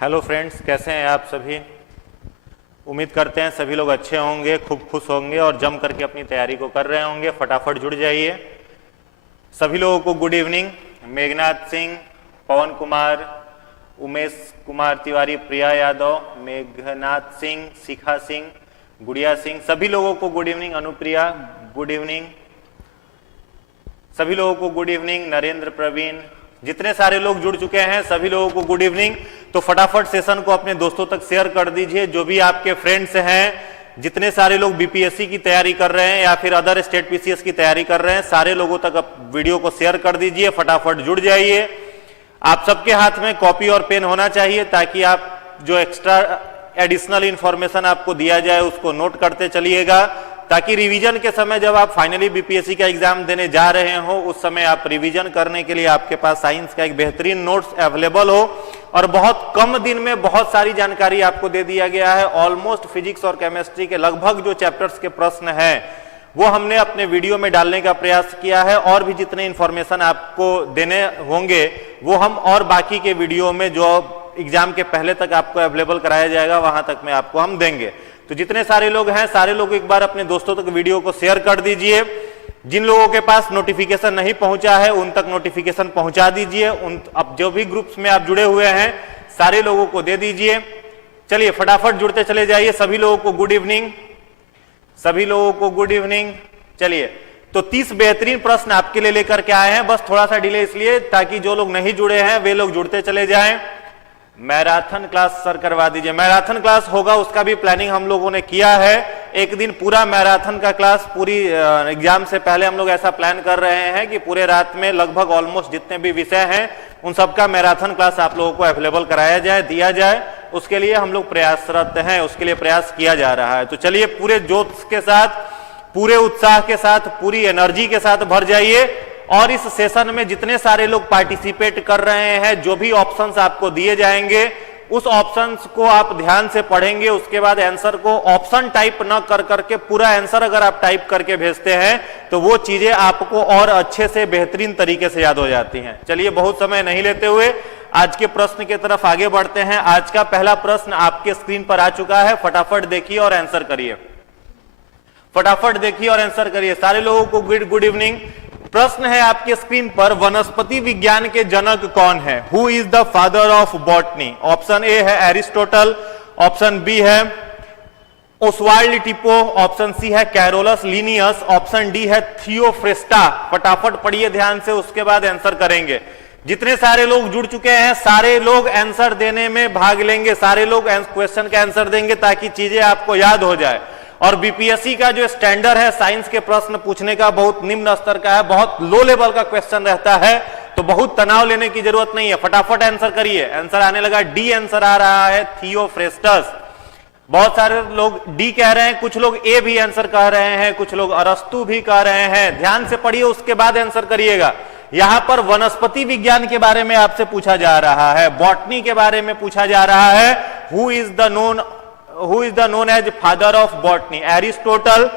Hello friends, कैसे हैं आप सभी। उम्मीद करते हैं सभी लोग अच्छे होंगे, खूब खुश होंगे और जम करके अपनी तैयारी को कर रहे होंगे। फटाफट जुड़ जाइए। सभी लोगों को गुड इवनिंग। मेघनाथ सिंह, पवन कुमार, उमेश कुमार तिवारी, प्रिया यादव, मेघनाथ सिंह, शिखा सिंह, गुड़िया सिंह, सभी लोगों को good evening. Anupriya good evening. सभी लोगों को गुड इवनिंग। नरेंद्र, प्रवीण, जितने सारे लोग जुड़ चुके हैं सभी लोगों को गुड इवनिंग। तो फटाफट सेशन को अपने दोस्तों तक शेयर कर दीजिए। जो भी आपके फ्रेंड्स हैं, जितने सारे लोग बीपीएससी की तैयारी कर रहे हैं या फिर अदर स्टेट पीसीएस की तैयारी कर रहे हैं, सारे लोगों तक वीडियो को शेयर कर दीजिए। फटाफट जुड़ जाइए। आप सबके हाथ में कॉपी और पेन होना चाहिए ताकि आप जो एक्स्ट्रा एडिशनल इंफॉर्मेशन आपको दिया जाए उसको नोट करते चलिएगा, ताकि रिवीजन के समय जब आप फाइनली बीपीएससी का एग्जाम देने जा रहे हो उस समय आप रिवीजन करने के लिए आपके पास साइंस का एक बेहतरीन नोट्स अवेलेबल हो। और बहुत कम दिन में बहुत सारी जानकारी आपको दे दिया गया है। ऑलमोस्ट फिजिक्स और केमिस्ट्री के लगभग जो चैप्टर्स के प्रश्न हैं वो हमने अपने वीडियो में डालने का प्रयास किया है। और भी जितने इंफॉर्मेशन आपको देने होंगे वो हम और बाकी के वीडियो में जो एग्जाम के पहले तक आपको अवेलेबल कराया जाएगा वहां तक में आपको हम देंगे। तो जितने सारे लोग हैं सारे लोग एक बार अपने दोस्तों तक वीडियो को शेयर कर दीजिए। जिन लोगों के पास नोटिफिकेशन नहीं पहुंचा है उन तक नोटिफिकेशन पहुंचा दीजिए। अब जो भी ग्रुप्स में आप जुड़े हुए हैं सारे लोगों को दे दीजिए। चलिए फटाफट जुड़ते चले जाइए। सभी लोगों को गुड इवनिंग। सभी लोगों को गुड इवनिंग। चलिए, तो 30 बेहतरीन प्रश्न आपके लिए लेकर के आए हैं। बस थोड़ा सा डिले इसलिए ताकि जो लोग नहीं जुड़े हैं वे लोग जुड़ते चले जाएं। मैराथन क्लास सर करवा दीजिए। मैराथन क्लास होगा उसका भी प्लानिंग हम लोगों ने किया है। एक दिन पूरा मैराथन का क्लास पूरी एग्जाम से पहले हम लोग ऐसा प्लान कर रहे हैं कि पूरे रात में लगभग ऑलमोस्ट जितने भी विषय हैं उन सबका मैराथन क्लास आप लोगों को अवेलेबल कराया जाए, दिया जाए। उसके लिए हम लोग प्रयासरत हैं, उसके लिए प्रयास किया जा रहा है। तो चलिए पूरे जोश के साथ, पूरे उत्साह के साथ, पूरी एनर्जी के साथ भर जाइए। और इस सेशन में जितने सारे लोग पार्टिसिपेट कर रहे हैं, जो भी ऑप्शंस आपको दिए जाएंगे उस ऑप्शंस को आप ध्यान से पढ़ेंगे। उसके बाद आंसर को ऑप्शन टाइप न कर करके पूरा आंसर अगर आप टाइप करके भेजते हैं तो वो चीजें आपको और अच्छे से बेहतरीन तरीके से याद हो जाती हैं। चलिए बहुत समय नहीं लेते हुए आज के प्रश्न की तरफ आगे बढ़ते हैं। आज का पहला प्रश्न आपके स्क्रीन पर आ चुका है। फटाफट देखिए और आंसर करिए। फटाफट देखिए और आंसर करिए। सारे लोगों को गुड इवनिंग। प्रश्न है आपके स्क्रीन पर, वनस्पति विज्ञान के जनक कौन है? Who is the father of botany? Option A है एरिस्टोटल, ऑप्शन बी है ओस्वाल्ड टिपो, ऑप्शन सी है कैरोलस लिनियस, ऑप्शन डी है थियोफ्रेस्टा। फटाफट पढ़िए ध्यान से, उसके बाद आंसर करेंगे। जितने सारे लोग जुड़ चुके हैं सारे लोग आंसर देने में भाग लेंगे, सारे लोग क्वेश्चन का आंसर देंगे ताकि चीजें आपको याद हो जाए। और बीपीएससी का जो स्टैंडर्ड है साइंस के प्रश्न पूछने का बहुत निम्न स्तर का है, बहुत लो लेवल का क्वेश्चन रहता है, तो बहुत तनाव लेने की जरूरत नहीं है। फटाफट आंसर करिए। आंसर आने लगा, डी आंसर आ रहा है, थियोफ्रेस्टस। बहुत सारे लोग डी कह रहे हैं, कुछ लोग ए भी आंसर कह रहे हैं, कुछ लोग अरस्तु भी कह रहे हैं। ध्यान से पढ़िए उसके बाद आंसर करिएगा। यहां पर वनस्पति विज्ञान के बारे में आपसे पूछा जा रहा है, बॉटनी के बारे में पूछा जा रहा है। Who is the known as father of botany? Aristotle,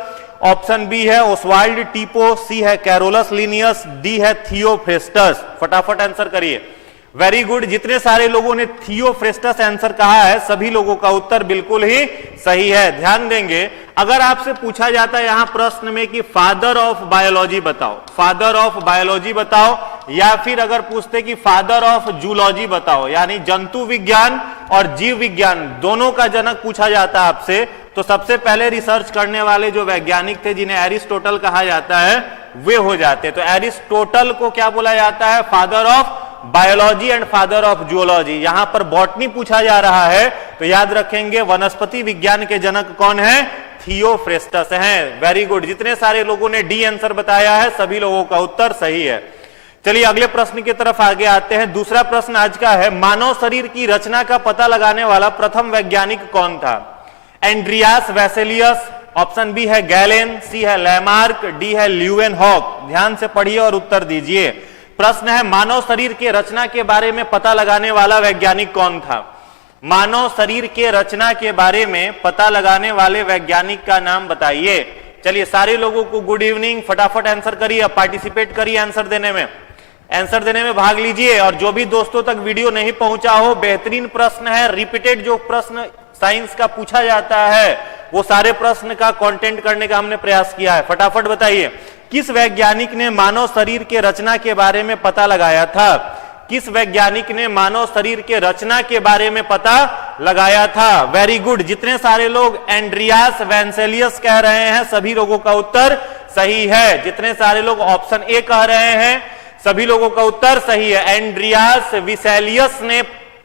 option B है ओस्वाल्ड टिपो, सी है कैरोलस लिनियस, डी है थियोफ्रेस्टस। फटाफट आंसर करिए। Very good. जितने सारे लोगों ने थियोफ्रेस्टस आंसर कहा है सभी लोगों का उत्तर बिल्कुल ही सही है। ध्यान देंगे, अगर आपसे पूछा जाता है यहां प्रश्न में कि फादर ऑफ बायोलॉजी बताओ, फादर ऑफ बायोलॉजी बताओ, या फिर अगर पूछते कि फादर ऑफ जूलॉजी बताओ, यानी जंतु विज्ञान और जीव विज्ञान दोनों का जनक पूछा जाता है आपसे, तो सबसे पहले रिसर्च करने वाले जो वैज्ञानिक थे जिन्हें एरिस्टोटल कहा जाता है वे हो जाते। तो एरिस्टोटल को क्या बोला जाता है? Father of biology and father of zoology. यहां पर बॉटनी पूछा जा रहा है तो याद रखेंगे वनस्पति विज्ञान के जनक कौन है? थियोफ्रेस्टस हैं। Very good. जितने सारे लोगों ने डी आंसर बताया है सभी लोगों का उत्तर सही है। चलिए अगले प्रश्न की तरफ आगे आते हैं। दूसरा प्रश्न आज का है, मानव शरीर की रचना का पता लगाने वाला प्रथम वैज्ञानिक कौन था? एंड्रियास वेसेलियस, ऑप्शन बी है गैलेन, सी है लैमार्क, डी है ल्यूवेनहॉक। ध्यान से पढ़िए और उत्तर दीजिए। प्रश्न है, मानव शरीर के रचना के बारे में पता लगाने वाला वैज्ञानिक कौन था? मानव शरीर के रचना के बारे में पता लगाने वाले वैज्ञानिक का नाम बताइए। चलिए सारे लोगों को गुड इवनिंग। फटाफट आंसर करिए, पार्टिसिपेट करिए आंसर देने में। आंसर देने में भाग लीजिए। और जो भी दोस्तों तक वीडियो नहीं पहुंचा हो, बेहतरीन प्रश्न है, रिपीटेड जो प्रश्न साइंस का पूछा जाता है वो सारे प्रश्न का कंटेंट करने का हमने प्रयास किया है। फटाफट बताइए, किस वैज्ञानिक ने मानव शरीर के रचना के बारे में पता लगाया था? किस वैज्ञानिक ने मानव शरीर के रचना के बारे में पता लगाया था? वेरी गुड, जितने सारे लोग एंड्रियास वेंसेलियस कह रहे हैं सभी लोगों का उत्तर सही है। जितने सारे लोग ऑप्शन ए कह रहे हैं सभी लोगों का उत्तर सही है। एंड्रियास विसेलियस ने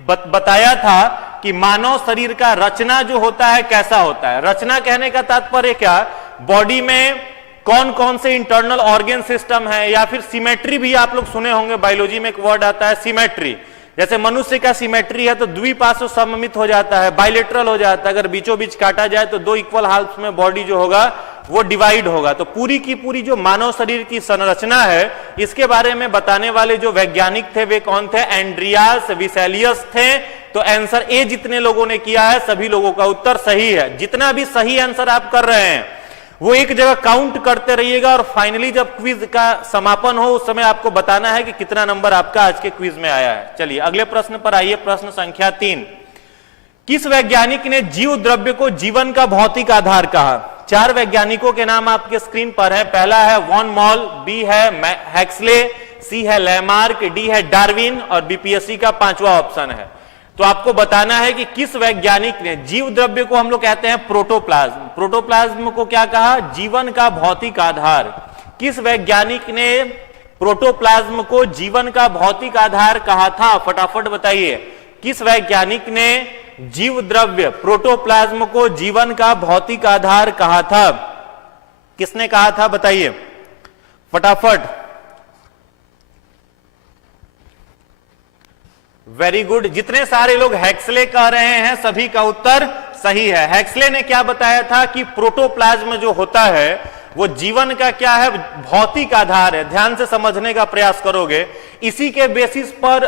बताया था कि मानव शरीर का रचना जो होता है कैसा होता है। रचना कहने का तात्पर्य क्या? बॉडी में कौन कौन से इंटरनल ऑर्गन सिस्टम है, या फिर सिमेट्री भी आप लोग सुने होंगे, बायोलॉजी में एक वर्ड आता है सिमेट्री। जैसे मनुष्य का सिमेट्री है तो द्विपार्श्व सममित हो जाता है, बाइलेटरल हो जाता है। अगर बीचों बीच काटा जाए तो दो इक्वल हाल्फ्स में बॉडी जो होगा वो डिवाइड होगा। तो पूरी की पूरी जो मानव शरीर की संरचना है इसके बारे में बताने वाले जो वैज्ञानिक थे वे कौन थे? एंड्रियास विसेलियस थे। तो आंसर ए जितने लोगों ने किया है सभी लोगों का उत्तर सही है। जितना भी सही आंसर आप कर रहे हैं वो एक जगह काउंट करते रहिएगा और फाइनली जब क्विज का समापन हो उस समय आपको बताना है कि कितना नंबर आपका आज के क्विज में आया है। चलिए अगले प्रश्न पर आइए, प्रश्न संख्या 3। किस वैज्ञानिक ने जीव द्रव्य को जीवन का भौतिक आधार कहा? 4 वैज्ञानिकों के नाम आपके स्क्रीन पर है। पहला है वॉन मॉल, बी है हैक्सले, सी है लैमार्क, डी है डार्विन और बीपीएससी का 5वां ऑप्शन है। तो आपको बताना है कि किस वैज्ञानिक ने जीव द्रव्य को हम लोग कहते हैं प्रोटोप्लाज्म, प्रोटोप्लाज्म को क्या कहा? जीवन का भौतिक आधार। किस वैज्ञानिक ने प्रोटोप्लाज्म को जीवन का भौतिक आधार कहा था? फटाफट बताइए, किस वैज्ञानिक ने जीव द्रव्य प्रोटोप्लाज्म को जीवन का भौतिक आधार कहा था? किसने कहा था बताइए फटाफट। वेरी गुड, जितने सारे लोग हैक्सले कह रहे हैं सभी का उत्तर सही है। हैक्सले ने क्या बताया था कि प्रोटोप्लाज्म जो होता है वो जीवन का क्या है? भौतिक आधार है। ध्यान से समझने का प्रयास करोगे, इसी के बेसिस पर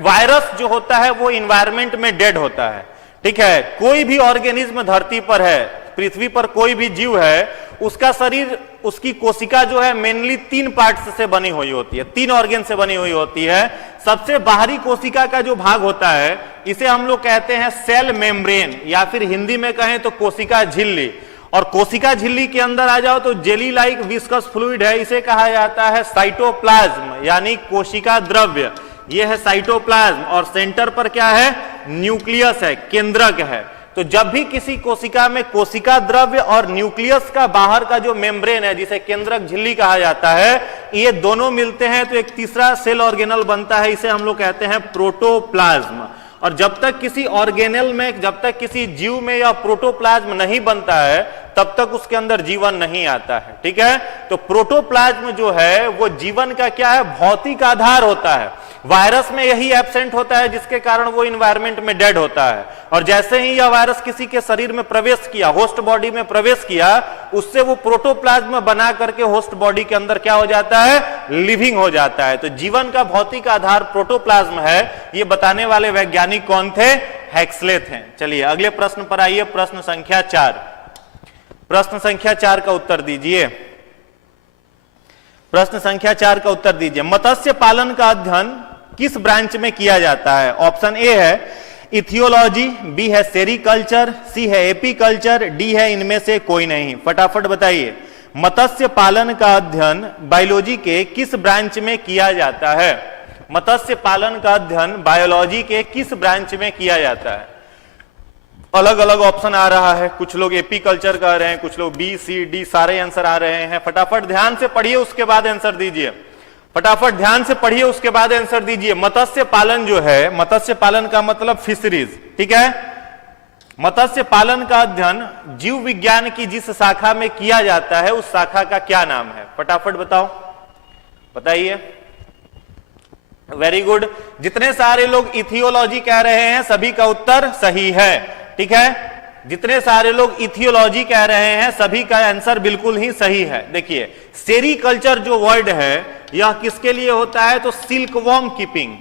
वायरस जो होता है वो इन्वायरमेंट में डेड होता है। ठीक है, कोई भी ऑर्गेनिज्म धरती पर है, पृथ्वी पर कोई भी जीव है, उसका शरीर, उसकी कोशिका जो है मेनली 3 पार्ट्स से बनी हुई होती है, 3 ऑर्गन से बनी हुई होती है। सबसे बाहरी कोशिका का जो भाग होता है इसे हम लोग कहते हैं सेल मेम्ब्रेन, या फिर हिंदी में कहें तो कोशिका झिल्ली। और कोशिका झिल्ली के अंदर आ जाओ तो जेली लाइक विस्कस फ्लूइड है, इसे कहा जाता है साइटोप्लाज्म यानी कोशिका द्रव्य। यह है साइटोप्लाज्म और सेंटर पर क्या है? न्यूक्लियस है, केंद्रक है। तो जब भी किसी कोशिका में कोशिका द्रव्य और न्यूक्लियस का बाहर का जो मेम्ब्रेन है जिसे केंद्रक झिल्ली कहा जाता है, ये दोनों मिलते हैं तो एक तीसरा सेल ऑर्गेनल बनता है, इसे हम लोग कहते हैं प्रोटोप्लाज्म। और जब तक किसी ऑर्गेनल में, जब तक किसी जीव में यह प्रोटोप्लाज्म नहीं बनता है तब तक उसके अंदर जीवन नहीं आता है। ठीक है, तो प्रोटोप्लाज्म जो है वो जीवन का क्या है? भौतिक आधार होता है। वायरस में यही एब्सेंट होता है जिसके कारण वो इन्वायरमेंट में डेड होता है। और जैसे ही यह वायरस किसी के शरीर में प्रवेश किया, होस्ट बॉडी में प्रवेश किया, उससे वो प्रोटोप्लाज्म बना करके होस्ट बॉडी के अंदर क्या हो जाता है? लिविंग हो जाता है। तो जीवन का भौतिक आधार प्रोटोप्लाज्म है, ये बताने वाले वैज्ञानिक कौन थे? हैक्सले थे। चलिए अगले प्रश्न पर आइए, प्रश्न संख्या 4। प्रश्न संख्या 4 का उत्तर दीजिए। प्रश्न संख्या 4 का उत्तर दीजिए। मत्स्य पालन का अध्ययन किस ब्रांच में किया जाता है? ऑप्शन ए है इथियोलॉजी, बी है सेरिकल्चर, सी है एपीकल्चर, डी है इनमें से कोई नहीं। फटाफट बताइए, मत्स्य पालन का अध्ययन बायोलॉजी के किस ब्रांच में किया जाता है? मत्स्य पालन का अध्ययन बायोलॉजी के किस ब्रांच में किया जाता है? अलग अलग ऑप्शन आ रहा है, कुछ लोग एपीकल्चर कह रहे हैं, कुछ लोग बी सी डी, सारे आंसर आ रहे हैं। फटाफट ध्यान से पढ़िए उसके बाद आंसर दीजिए। फटाफट ध्यान से पढ़िए उसके बाद आंसर दीजिए। मत्स्य पालन जो है, मत्स्य पालन का मतलब फिशरीज। ठीक है, मत्स्य पालन का अध्ययन जीव विज्ञान की जिस शाखा में किया जाता है उस शाखा का क्या नाम है? फटाफट बताओ, बताइए। वेरी गुड, जितने सारे लोग इथियोलॉजी कह रहे हैं सभी का उत्तर सही है। ठीक है, जितने सारे लोग इथियोलॉजी कह रहे हैं सभी का आंसर बिल्कुल ही सही है। देखिए, सेरिकल्चर जो वर्ड है यह किसके लिए होता है? तो सिल्कवॉर्म कीपिंग,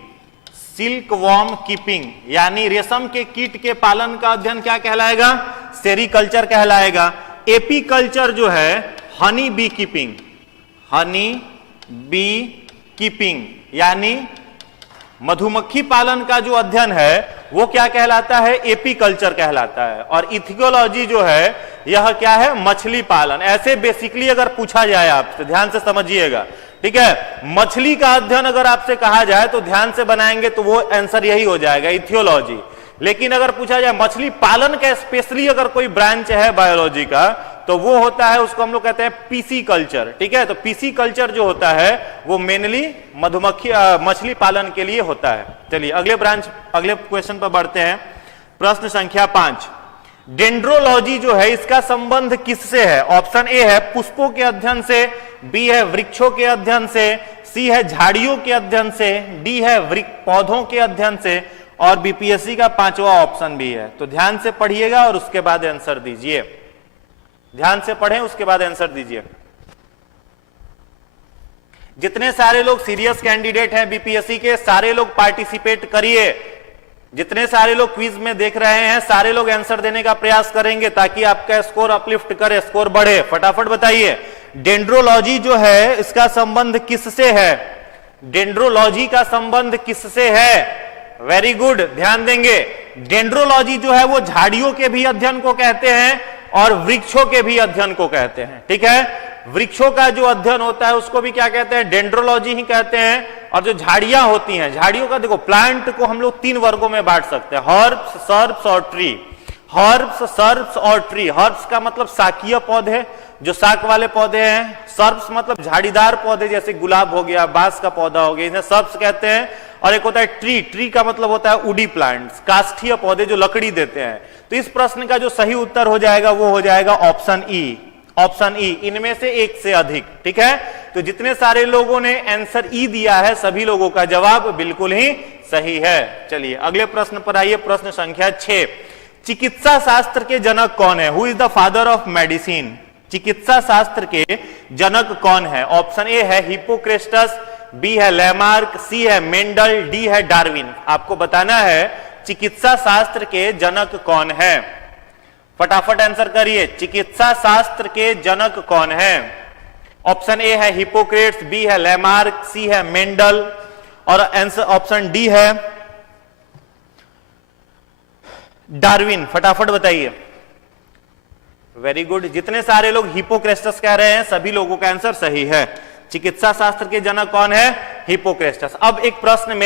सिल्कवॉर्म कीपिंग यानी रेशम के कीट के पालन का अध्ययन क्या कहलाएगा? सेरिकल्चर कहलाएगा। एपीकल्चर जो है honey bee keeping, honey bee keeping, यानी मधुमक्खी पालन का जो अध्ययन है वो क्या कहलाता है? एपीकल्चर कहलाता है। और इथियोलॉजी जो है यह क्या है? मछली पालन। ऐसे बेसिकली अगर पूछा जाए आपसे, ध्यान से समझिएगा, ठीक है, मछली का अध्ययन अगर आपसे कहा जाए तो ध्यान से बनाएंगे तो वो आंसर यही हो जाएगा, इथियोलॉजी। लेकिन अगर पूछा जाए मछली पालन का स्पेशली अगर कोई ब्रांच है बायोलॉजी का, तो वो होता है, उसको हम लोग कहते हैं पीसी कल्चर, ठीक है। तो पीसी कल्चर जो होता है वो मेनली मधुमक्खी मछली पालन के लिए होता है। चलिए अगले ब्रांच, अगले क्वेश्चन पर बढ़ते हैं। प्रश्न संख्या 5, डेंड्रोलॉजी जो है इसका संबंध किससे है? ऑप्शन ए है पुष्पों के अध्ययन से, बी है वृक्षों के अध्ययन से, सी है झाड़ियों के अध्ययन से, डी है पौधों के अध्ययन से, और बीपीएससी का 5वां ऑप्शन भी है। तो ध्यान से पढ़िएगा और उसके बाद आंसर दीजिए। ध्यान से पढ़ें, उसके बाद आंसर दीजिए। जितने सारे लोग सीरियस कैंडिडेट हैं बीपीएससी के, सारे लोग पार्टिसिपेट करिए। जितने सारे लोग क्विज में देख रहे हैं, सारे लोग आंसर देने का प्रयास करेंगे ताकि आपका स्कोर अपलिफ्ट करे, स्कोर बढ़े। फटाफट बताइए, डेंड्रोलॉजी जो है इसका संबंध किससे है? डेंड्रोलॉजी का संबंध किससे है? वेरी गुड, ध्यान देंगे। डेंड्रोलॉजी जो है वो झाड़ियों के भी अध्ययन को कहते हैं और वृक्षों के भी अध्ययन को कहते हैं, ठीक है। वृक्षों का जो अध्ययन होता है उसको भी क्या कहते हैं? डेंड्रोलॉजी ही कहते हैं। और जो झाड़ियां होती हैं, झाड़ियों का देखो, प्लांट को हम लोग 3 वर्गों में बांट सकते हैं, हर्ब्स, सर्ब्स और ट्री। हर्ब्स, सर्ब्स और ट्री। हर्ब्स का मतलब शाकीय पौधे, जो शाक वाले पौधे हैं। सर्ब्स मतलब झाड़ीदार पौधे, जैसे गुलाब हो गया, बांस का पौधा हो गया, इन्हें सर्ब्स कहते हैं। और एक होता है ट्री। ट्री का मतलब होता है वुडी प्लांट्स, काष्ठीय पौधे जो लकड़ी देते हैं। तो इस प्रश्न का जो सही उत्तर हो जाएगा वो हो जाएगा ऑप्शन ई। ऑप्शन ई, इनमें से एक से अधिक, ठीक है। तो जितने सारे लोगों ने आंसर ई दिया है, सभी लोगों का जवाब बिल्कुल ही सही है। चलिए अगले प्रश्न पर आइए। प्रश्न संख्या 6, चिकित्सा शास्त्र के जनक कौन है? Who is the father of medicine? चिकित्सा शास्त्र के जनक कौन है? ऑप्शन ए है हिपोक्रेटस, बी है लैमार्क, सी है मेंडल, डी है डार्विन। आपको बताना है चिकित्सा शास्त्र के जनक कौन है। फटाफट आंसर करिए, चिकित्सा शास्त्र के जनक कौन है? ऑप्शन ए है हिपोक्रेट्स, बी है लैमार्क, सी है मेंडल, और आंसर ऑप्शन डी है डार्विन। फटाफट बताइए। वेरी गुड, जितने सारे लोग हिपोक्रेटस कह रहे हैं सभी लोगों का आंसर सही है। चिकित्सा शास्त्र के जनक कौन है? हिपोक्रेटस। अब एक प्रश्न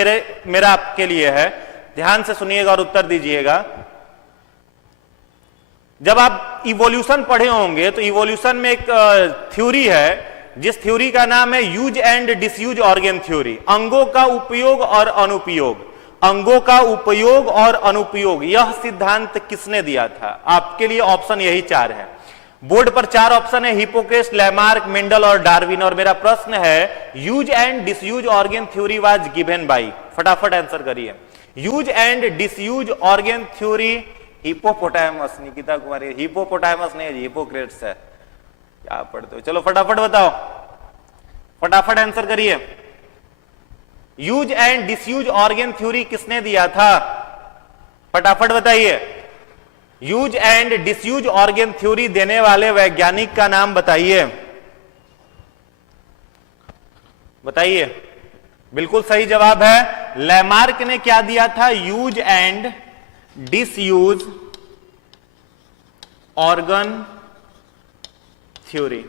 मेरा आपके लिए है, ध्यान से सुनिएगा और उत्तर दीजिएगा। जब आप इवोल्यूशन पढ़े होंगे तो इवोल्यूशन में एक थ्योरी है जिस थ्योरी का नाम है use and disuse organ theory. अंगों का उपयोग और अनुपयोग, अंगों का उपयोग और अनुपयोग, यह सिद्धांत किसने दिया था? आपके लिए ऑप्शन यही 4 है। बोर्ड पर 4 ऑप्शन है, हिपोक्रेटस, लैमार्क, मेंडल और डार्विन। और मेरा प्रश्न है use and disuse organ theory was given by. फटाफट आंसर करिए। Use and disuse organ theory hippopotamus. Nikita Kumari, hippopotamus नहीं है, हिपोक्रेटस है। क्या पढ़ते हो? चलो फटाफट बताओ, फटाफट आंसर करिए। Use and disuse organ theory किसने दिया था? फटाफट बताइए। Use and disuse organ theory देने वाले वैज्ञानिक का नाम बताइए। बताइए। बिल्कुल सही जवाब है, लैमार्क ने क्या दिया था? Use and disuse organ theory,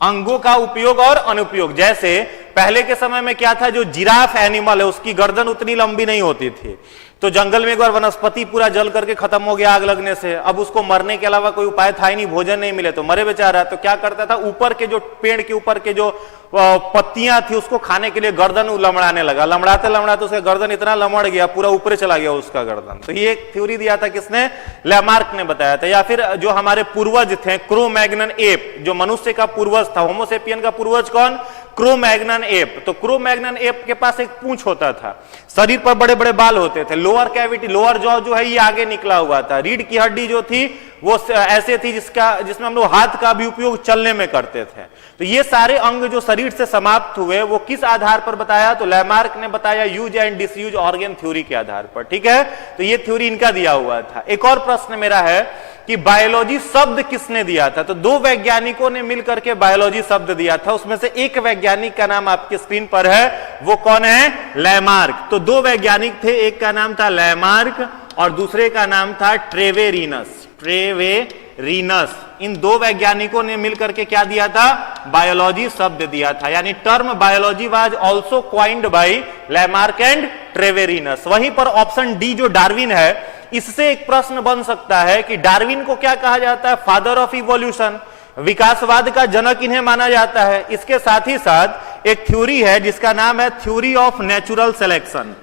अंगों का उपयोग और अनुपयोग। जैसे पहले के समय में क्या था, जो जिराफ एनिमल है उसकी गर्दन उतनी लंबी नहीं होती थी, तो जंगल में एक बार वनस्पति पूरा जल करके खत्म हो गया आग लगने से। अब उसको मरने के अलावा कोई उपाय था ही नहीं, भोजन नहीं मिले तो मरे बेचारा। तो क्या करता था, ऊपर के जो पेड़ के ऊपर के जो पत्तियां थी उसको खाने के लिए गर्दन लमड़ाने लगा। लमड़ाते लमड़ाते उसका गर्दन इतना लमड़ गया, पूरा ऊपर चला गया उसका गर्दन। तो ये एक थ्योरी दिया था किसने? लैमार्क ने बताया था। या फिर जो हमारे पूर्वज थे, क्रो-मैग्नन एप, जो मनुष्य का पूर्वज था, होमोसेपियन का पूर्वज कौन? Cro-Magnon app. तो क्रो-मैग्नन एप के पास एक पूंछ होता था, शरीर पर बड़े बड़े बाल होते थे, लोअर कैविटी, लोअर जॉ जो है ये आगे निकला हुआ था, रीढ़ की हड्डी जो थी वो ऐसे थी जिसमें हम लोग हाथ का भी उपयोग चलने में करते थे। तो ये सारे अंग जो शरीर से समाप्त हुए वो किस आधार पर बताया? तो लैमार्क ने बताया use and disuse organ theory के आधार पर। ठीक है, तो ये थ्योरी इनका दिया हुआ था। एक और प्रश्न मेरा है कि बायोलॉजी शब्द किसने दिया था, तो दो वैज्ञानिकों ने मिलकर के बायोलॉजी शब्द दिया था। उसमें से एक वैज्ञानिक का नाम आपके स्क्रीन पर है, वो कौन है? लैमार्क। तो दो वैज्ञानिक थे, एक का नाम था लैमार्क और दूसरे का नाम था ट्रेवेरिनस। ट्रेवेरिनस, इन दो वैज्ञानिकों ने मिलकर के क्या दिया था? बायोलॉजी शब्द दिया था। यानी term biology was also coined by Lamarck and Treviranus. वहीं पर ऑप्शन डी जो डार्विन है, इससे एक प्रश्न बन सकता है कि डार्विन को क्या कहा जाता है? फादर ऑफ इवोल्यूशन, विकासवाद का जनक इन्हें माना जाता है। इसके साथ ही साथ एक थ्योरी है जिसका नाम है theory of natural selection.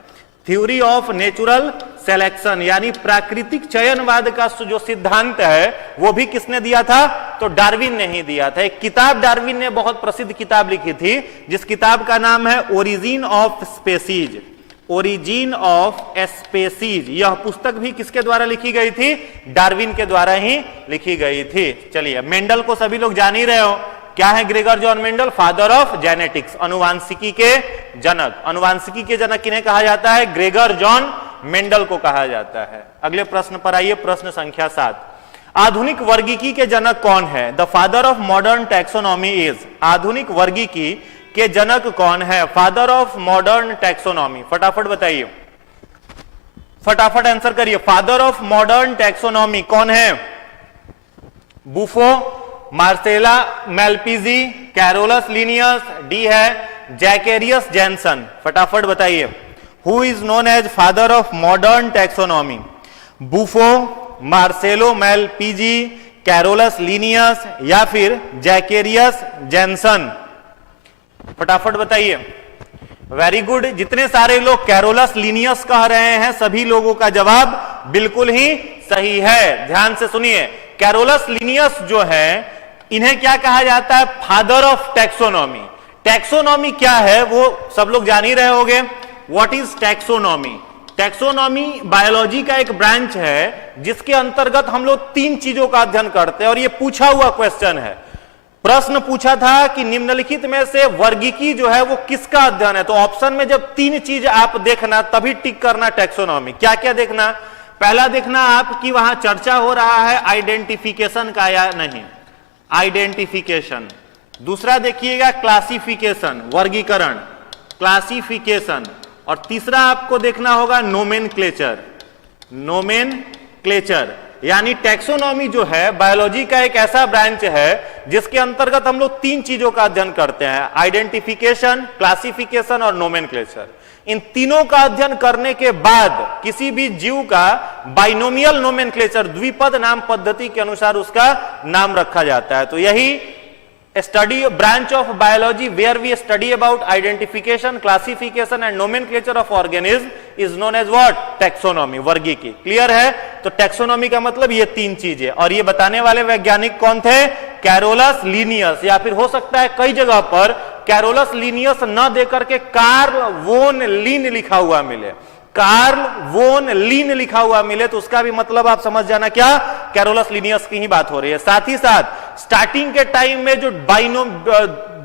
Theory of natural selection यानी प्राकृतिक चयनवाद का जो सिद्धांत है वो भी किसने दिया था? तो डार्विन ने ही दिया था। एक किताब डार्विन ने बहुत प्रसिद्ध किताब लिखी थी जिस किताब का नाम है origin of species. Origin of species, यह पुस्तक भी किसके द्वारा लिखी गई थी? डार्विन के द्वारा ही लिखी गई थी। चलिए, मेंडल को सभी लोग जान ही रहे हो, क्या है Gregor John Mendel? Father of genetics, अनुवांशिकी के जनक। अनुवांशिकी के जनक किन्हें कहा जाता है? ग्रेगर जॉन मेंडल को कहा जाता है। अगले प्रश्न पर आइए, प्रश्न संख्या 7। आधुनिक वर्गीकी के जनक कौन है? The father of modern taxonomy is. आधुनिक वर्गीकी के जनक कौन है? फादर ऑफ मॉडर्न टैक्सोनॉमी, फटाफट बताइए, फटाफट आंसर करिए। फादर ऑफ मॉडर्न टैक्सोनॉमी कौन है? Buffon, Marcello Malpighi, Carolus Linnaeus, D है जैकेरियस जेनसन। फटाफट बताइए, who is known as father of modern taxonomy? Buffon, Marcello Malpighi, Carolus Linnaeus या फिर जैकेरियस जेनसन? फटाफट बताइए। वेरी गुड, जितने सारे लोग कैरोलस लिनियस कह रहे हैं सभी लोगों का जवाब बिल्कुल ही सही है। ध्यान से सुनिए, कैरोलस लिनियस जो है इन्हें क्या कहा जाता है? Father of taxonomy. टैक्सोनॉमी क्या है वो सब लोग जान ही रहे होंगे। What is taxonomy? Taxonomy biology का एक ब्रांच है जिसके अंतर्गत हम लोग 3 चीजों का अध्ययन करते हैं और ये पूछा हुआ क्वेश्चन है। प्रश्न पूछा था कि निम्नलिखित में से वर्गीकी जो है वो किसका अध्ययन है, तो ऑप्शन में जब 3 चीज आप देखना तभी टिक करना टैक्सोनॉमी। क्या क्या देखना? पहला देखना आप कि वहां चर्चा हो रहा है आइडेंटिफिकेशन का या नहीं, आइडेंटिफिकेशन। दूसरा देखिएगा क्लासिफिकेशन, वर्गीकरण, क्लासिफिकेशन। और तीसरा आपको देखना होगा नोमेनक्लेचर, नोमेनक्लेचर। यानी टैक्सोनॉमी जो है बायोलॉजी का एक ऐसा ब्रांच है जिसके अंतर्गत हम लोग 3 चीजों का अध्ययन करते हैं, आइडेंटिफिकेशन, क्लासिफिकेशन और नोमेनक्लेचर। इन तीनों का अध्ययन करने के बाद किसी भी जीव का बाइनोमियल नोमेनक्लेचर, द्विपद नाम पद्धति के अनुसार उसका नाम रखा जाता है। तो यही study branch of biology where we study about identification, classification and nomenclature of organism is known as what? taxonomy, वर्गीकी। क्लियर है? तो टैक्सोनॉमी का मतलब ये 3 चीजें। और ये बताने वाले वैज्ञानिक कौन थे? कैरोलस लिनियस, या फिर हो सकता है कई जगह पर कैरोलस लिनियस न देकर के कार्ल वोन लिन लिखा हुआ मिले, कार्ल वोन लिन लिखा हुआ मिले, तो उसका भी मतलब आप समझ जाना क्या? कैरोलस लिनियस की ही बात हो रही है। साथ ही साथ स्टार्टिंग के टाइम में जो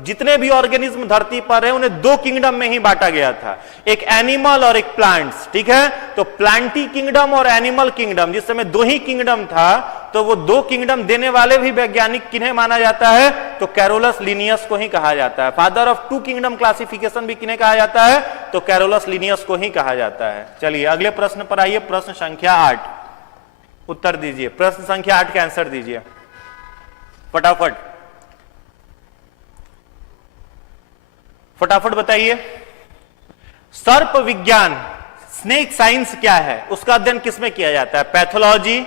जितने भी ऑर्गेनिज्म धरती पर है उन्हें 2 किंगडम में ही बांटा गया था, एक एनिमल और एक प्लांट्स। ठीक है, तो प्लांटी किंगडम और एनिमल किंगडम, जिस समय 2 ही किंगडम था, तो वो 2 किंगडम देने वाले भी वैज्ञानिक किन्हें माना जाता है? तो कैरोलस लिनियस को ही कहा जाता है। फादर ऑफ 2 किंगडम क्लासिफिकेशन भी किन्हें कहा जाता है? तो कैरोलस लिनियस को ही कहा जाता है। चलिए अगले प्रश्न पर आइए, प्रश्न संख्या 8, उत्तर दीजिए। प्रश्न संख्या 8 का आंसर दीजिए फटाफट, फटाफट बताइए। सर्प विज्ञान, स्नेक साइंस क्या है, उसका अध्ययन किसमें किया जाता है? पैथोलॉजी,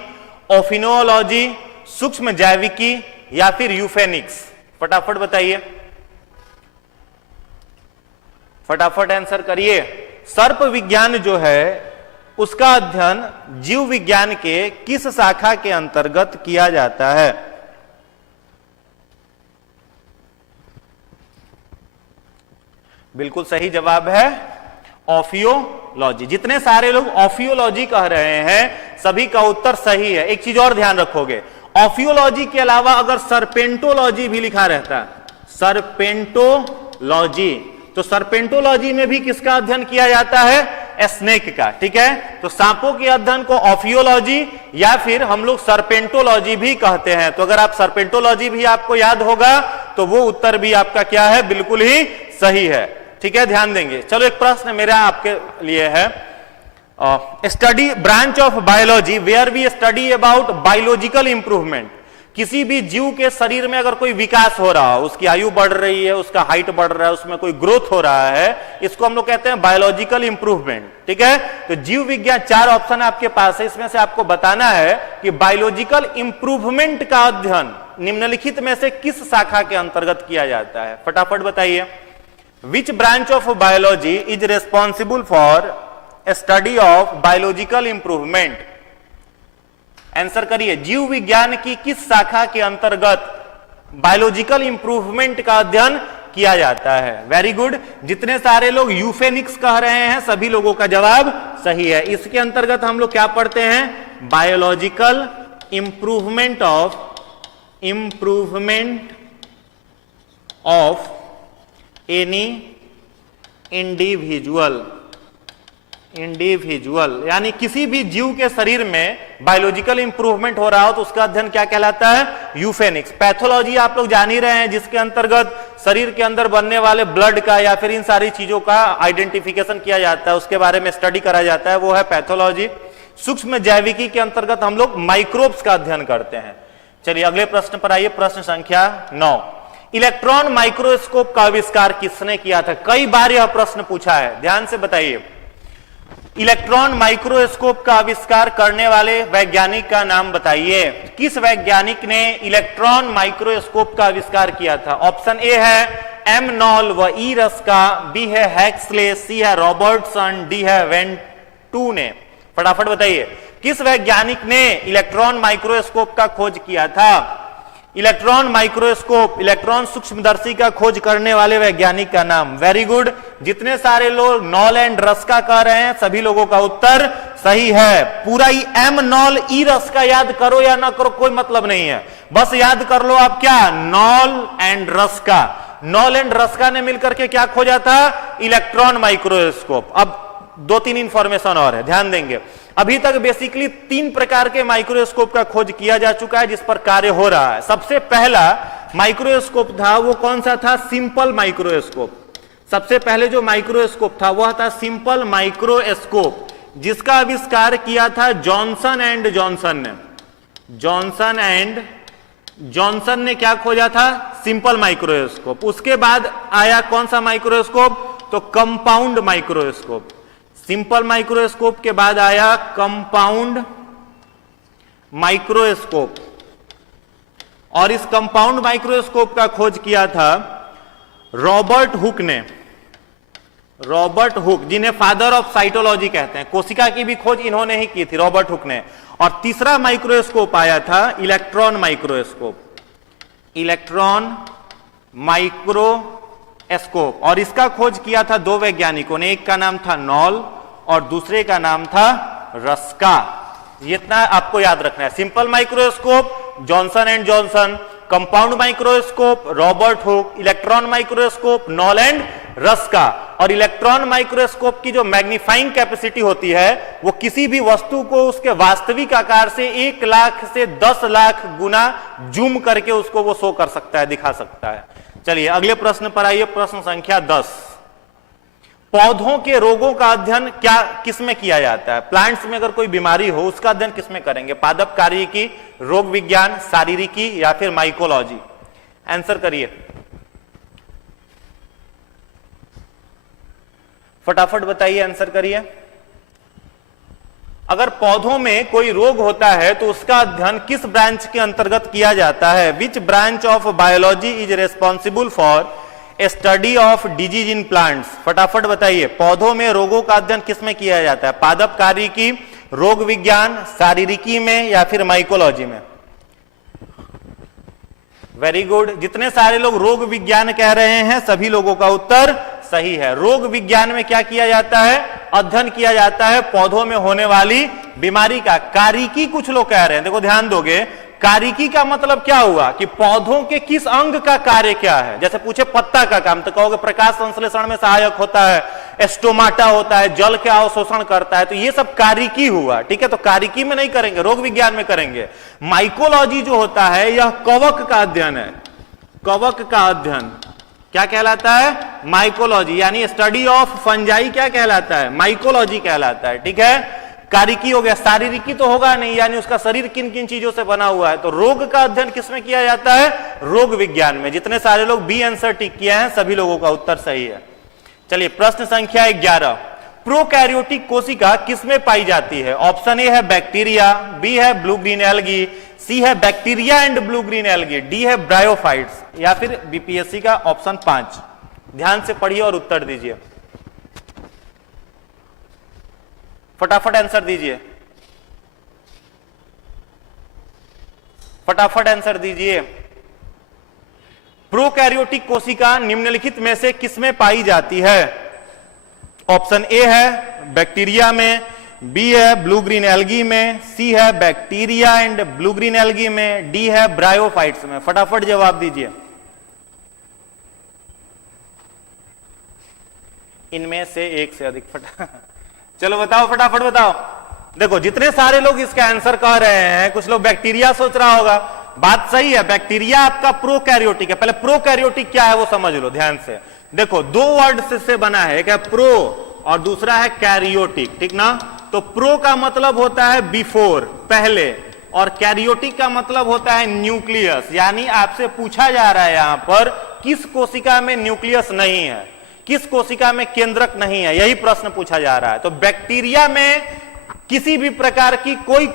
ओफिनोलॉजी, सूक्ष्म जैविकी या फिर यूफेनिक्स? फटाफट बताइए, फटाफट आंसर करिए। सर्प विज्ञान जो है उसका अध्ययन जीव विज्ञान के किस शाखा के अंतर्गत किया जाता है? बिल्कुल सही जवाब है ऑफियोलॉजी। जितने सारे लोग ऑफियोलॉजी कह रहे हैं सभी का उत्तर सही है। एक चीज और ध्यान रखोगे, ऑफियोलॉजी के अलावा अगर सर्पेंटोलॉजी भी लिखा रहता, सर्पेंटोलॉजी, तो सर्पेंटोलॉजी में भी किसका अध्ययन किया जाता है? स्नेक का, ठीक है। तो सांपों के अध्ययन को ऑफियोलॉजी या फिर हम लोग सर्पेंटोलॉजी भी कहते हैं। तो अगर आप सर्पेंटोलॉजी भी आपको याद होगा तो वो उत्तर भी आपका क्या है, बिल्कुल ही सही है, ठीक है, ध्यान देंगे। चलो एक प्रश्न मेरा आपके लिए है, study branch of biology where we study about biological improvement. किसी भी जीव के शरीर में अगर कोई विकास हो रहा हो, उसकी आयु बढ़ रही है, उसका हाइट बढ़ रहा है, उसमें कोई ग्रोथ हो रहा है, इसको हम लोग कहते हैं बायोलॉजिकल इंप्रूवमेंट, ठीक है। तो जीव विज्ञान 4 ऑप्शन आपके पास है, इसमें से आपको बताना है कि बायोलॉजिकल इंप्रूवमेंट का अध्ययन निम्नलिखित में से किस शाखा के अंतर्गत किया जाता है, फटाफट बताइए। Which branch of biology is responsible for study of biological improvement. Answer करिए, जीव विज्ञान की किस शाखा के अंतर्गत बायोलॉजिकल इंप्रूवमेंट का अध्ययन किया जाता है। वेरी गुड, जितने सारे लोग यूफेनिक्स कह रहे हैं सभी लोगों का जवाब सही है। इसके अंतर्गत हम लोग क्या पढ़ते हैं, biological improvement of any individual, यानी किसी भी जीव के शरीर में बायोलॉजिकल इंप्रूवमेंट हो रहा हो तो उसका अध्ययन क्या कहलाता है, यूफेनिक्स। पैथोलॉजी आप लोग जान ही रहे हैं, जिसके अंतर्गत शरीर के अंदर बनने वाले ब्लड का या फिर इन सारी चीजों का आइडेंटिफिकेशन किया जाता है, उसके बारे में स्टडी करा जाता है, वो है पैथोलॉजी। सूक्ष्म जैविकी के अंतर्गत हम लोग माइक्रोब्स का अध्ययन करते हैं। चलिए अगले प्रश्न पर आइए, प्रश्न संख्या 9। इलेक्ट्रॉन माइक्रोस्कोप का आविष्कार किसने किया था। कई बार यह प्रश्न पूछा है, ध्यान से बताइए। इलेक्ट्रॉन माइक्रोस्कोप का आविष्कार करने वाले वैज्ञानिक का नाम बताइए। किस वैज्ञानिक ने इलेक्ट्रॉन माइक्रोस्कोप का आविष्कार किया था। ऑप्शन ए है एम नॉल व ई रस्का, बी है हैक्सले, सी है रॉबर्टसन, डी है वेंटू ने। फटाफट बताइए, किस वैज्ञानिक ने इलेक्ट्रॉन माइक्रोस्कोप का खोज किया था। इलेक्ट्रॉन माइक्रोस्कोप, इलेक्ट्रॉन सूक्ष्मदर्शी का खोज करने वाले वैज्ञानिक का नाम। वेरी गुड, जितने सारे लोग नॉल एंड रस्का कह रहे हैं सभी लोगों का उत्तर सही है। पूरा ही एम नॉल ई रस्का याद करो या ना करो कोई मतलब नहीं है, बस याद कर लो आप क्या, knoll and Ruska. Knoll and Ruska ने मिलकर के क्या खोजा था, इलेक्ट्रॉन माइक्रोस्कोप। अब 2-3 इंफॉर्मेशन और है, ध्यान देंगे। अभी तक बेसिकली 3 प्रकार के माइक्रोस्कोप का खोज किया जा चुका है जिस पर कार्य हो रहा है। सबसे पहला माइक्रोस्कोप था वो कौन सा था, सिंपल माइक्रोस्कोप। सबसे पहले जो माइक्रोस्कोप था वह था सिंपल माइक्रोस्कोप, जिसका आविष्कार किया था जॉनसन एंड जॉनसन ने। जॉनसन ने क्या खोजा था, सिंपल माइक्रोस्कोप। उसके बाद आया कौन सा माइक्रोस्कोप, तो कंपाउंड माइक्रोस्कोप। सिंपल माइक्रोस्कोप के बाद आया कंपाउंड माइक्रोस्कोप, और इस कंपाउंड माइक्रोस्कोप का खोज किया था रॉबर्ट हुक ने। रॉबर्ट हुक, जिन्हें फादर ऑफ साइटोलॉजी कहते हैं, कोशिका की भी खोज इन्होंने ही की थी, रॉबर्ट हुक ने। और तीसरा माइक्रोस्कोप आया था इलेक्ट्रॉन माइक्रोस्कोप, इलेक्ट्रॉन माइक्रोस्कोप, और इसका खोज किया था 2 वैज्ञानिकों ने, एक का नाम था नॉल और दूसरे का नाम था रस्का। इतना आपको याद रखना है। Simple microscope Johnson and Johnson, compound microscope Robert Hooke, electron microscope knoll and Ruska. और इलेक्ट्रॉन माइक्रोस्कोप की जो मैग्नीफाइंग कैपेसिटी होती है वो किसी भी वस्तु को उसके वास्तविक आकार से 1 लाख से 10 लाख गुना जूम करके उसको वो शो कर सकता है, दिखा सकता है। चलिए अगले प्रश्न पर आइए, प्रश्न संख्या 10। पौधों के रोगों का अध्ययन क्या किसमें किया जाता है। प्लांट्स में अगर कोई बीमारी हो उसका अध्ययन किसमें करेंगे, पादप कार्यिकी, रोग विज्ञान, शारीरिकी या फिर माइकोलॉजी। आंसर करिए, फटाफट बताइए, आंसर करिए। अगर पौधों में कोई रोग होता है तो उसका अध्ययन किस ब्रांच के अंतर्गत किया जाता है। Which branch of biology is responsible for study of disease in plants. फटाफट बताइए, पौधों में रोगों का अध्ययन किसमें किया जाता है, पादप कार्यिकी, रोग विज्ञान, शारीरिकी में या फिर माइकोलॉजी में। वेरी गुड, जितने सारे लोग रोग विज्ञान कह रहे हैं सभी लोगों का उत्तर सही है। रोग विज्ञान में क्या किया जाता है, अध्ययन किया जाता है पौधों में होने वाली बीमारी का। कार्यिकी कुछ लोग कह रहे हैं, देखो ध्यान दोगे, कार्यिकी का मतलब क्या हुआ कि पौधों के किस अंग का कार्य क्या है। जैसे पूछे पत्ता का काम तो कहोगे प्रकाश संश्लेषण में सहायक होता है, एस्टोमाटा होता है, जल का अवशोषण करता है। तो ये सब कारिकी हुआ, ठीक है। तो कारिकी में नहीं करेंगे, रोग विज्ञान में करेंगे। माइकोलॉजी जो होता है यह कवक का अध्ययन है। कवक का अध्ययन क्या कहलाता है? माइकोलॉजी, यानी स्टडी ऑफ फंजाई क्या कहलाता है? माइकोलॉजी कहलाता है, ठीक है। कारिकी हो गया, शारीरिकी तो होगा नहीं, यानी उसका शरीर किन किन चीजों से बना हुआ है। तो रोग का अध्ययन किसमें किया जाता है? रोग विज्ञान में। जितने सारे लोग बी आंसर टिक किए हैं सभी लोगों का उत्तर सही है। चलिए प्रश्न संख्या 11, प्रोकैरियोटिक कोशिका किसमें पाई जाती है? ऑप्शन ए है बैक्टीरिया, बी है ब्लू ग्रीन एल्गी, सी है bacteria and blue green algae, D है ब्रायोफाइट्स, या फिर बीपीएससी का ऑप्शन 5। ध्यान से पढ़िए और उत्तर दीजिए, फटाफट आंसर दीजिए, फटाफट आंसर दीजिए। प्रोकैरियोटिक कोशिका निम्नलिखित में से किसमें पाई जाती है? ऑप्शन ए है बैक्टीरिया में, बी है ब्लू ग्रीन एल्गी में, सी है bacteria and blue green algae में, डी है ब्रायोफाइट्स में। फटाफट जवाब दीजिए। इनमें से एक से अधिक चलो बताओ, फटाफट बताओ। देखो जितने सारे लोग इसका आंसर कह रहे हैं, कुछ लोग बैक्टीरिया सोच रहा होगा, बात सही है। बैक्टीरिया आपका प्रोकैरियोटिक है। पहले प्रोकैरियोटिक क्या है वो समझ लो ध्यान से। देखो दो वर्ड से बना है, एक है प्रो और दूसरा है कैरियोटिक, ठीक ना। तो प्रो का मतलब होता है बिफोर, पहले, और कैरियोटिक का मतलब होता है न्यूक्लियस। यानी आपसे पूछा जा रहा है यहां पर किस कोशिका में न्यूक्लियस नहीं है, किस कोशिका में केंद्रक नहीं है, यही प्रश्न पूछा जा रहा है। तो बैक्टीरिया में किसी भी प्रकार की कोई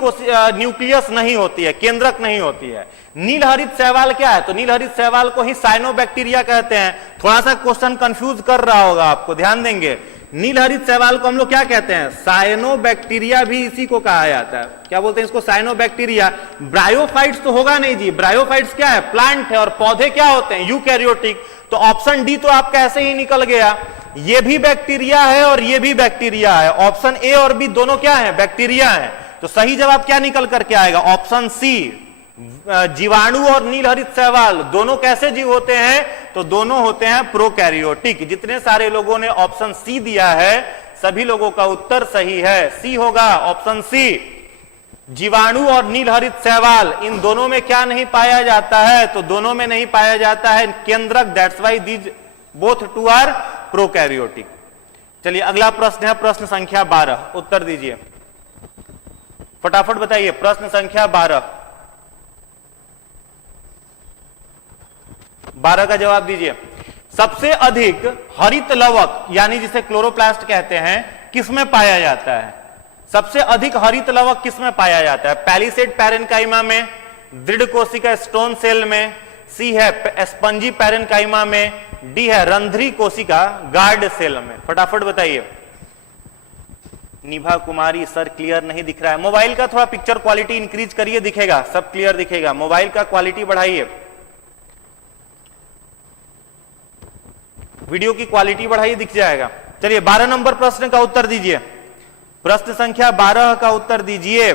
न्यूक्लियस नहीं होती है, केंद्रक नहीं होती है। नीलहरित शैवाल क्या है? तो नीलहरित शैवाल को ही साइनोबैक्टीरिया कहते हैं। थोड़ा सा क्वेश्चन कंफ्यूज कर रहा होगा आपको, ध्यान देंगे। नीलहरित शैवाल को हम लोग क्या कहते हैं? साइनोबैक्टीरिया भी इसी को कहा जाता है। क्या बोलते हैं इसको? साइनोबैक्टीरिया। ब्रायोफाइट्स तो होगा नहीं जी, ब्रायोफाइट्स क्या है? प्लांट है। और पौधे क्या होते हैं? यूकैरियोटिक। तो ऑप्शन डी तो आपका ऐसे ही निकल गया। ये भी बैक्टीरिया है और ये भी बैक्टीरिया है। ऑप्शन ए और बी दोनों क्या है? बैक्टीरिया है। तो सही जवाब क्या निकल करके आएगा? Option C. जीवाणु और नीलहरित शैवाल दोनों कैसे जीव होते हैं? तो दोनों होते हैं प्रोकैरियोटिक। जितने सारे लोगों ने ऑप्शन सी दिया है सभी लोगों का उत्तर सही है, सी होगा, ऑप्शन सी। जीवाणु और नीलहरित शैवाल इन दोनों में क्या नहीं पाया जाता है? तो दोनों में नहीं पाया जाता है केंद्रक। That's why these both two are prokaryotic. चलिए अगला प्रश्न है प्रश्न संख्या 12, उत्तर दीजिए, फटाफट बताइए। प्रश्न संख्या 12 का जवाब दीजिए। सबसे अधिक हरित लवक यानी जिसे क्लोरोप्लास्ट कहते हैं किसमें पाया जाता है? सबसे अधिक हरित लवक किसमें पाया जाता है? पैलिसेड पैरेन्काइमा में, दृढ़ कोशिका स्टोन सेल में, सी है स्पंजी पैरेन्काइमा में, डी है रंध्री कोशिका गार्ड सेल में। फटाफट बताइए। निभा कुमारी सर क्लियर नहीं दिख रहा है। मोबाइल का थोड़ा पिक्चर क्वालिटी इंक्रीज करिए, दिखेगा, सब क्लियर दिखेगा। मोबाइल का क्वालिटी बढ़ाइए, वीडियो की क्वालिटी बढ़ाइए, दिख जाएगा। चलिए 12 नंबर प्रश्न का उत्तर दीजिए। प्रश्न संख्या 12 का उत्तर दीजिए,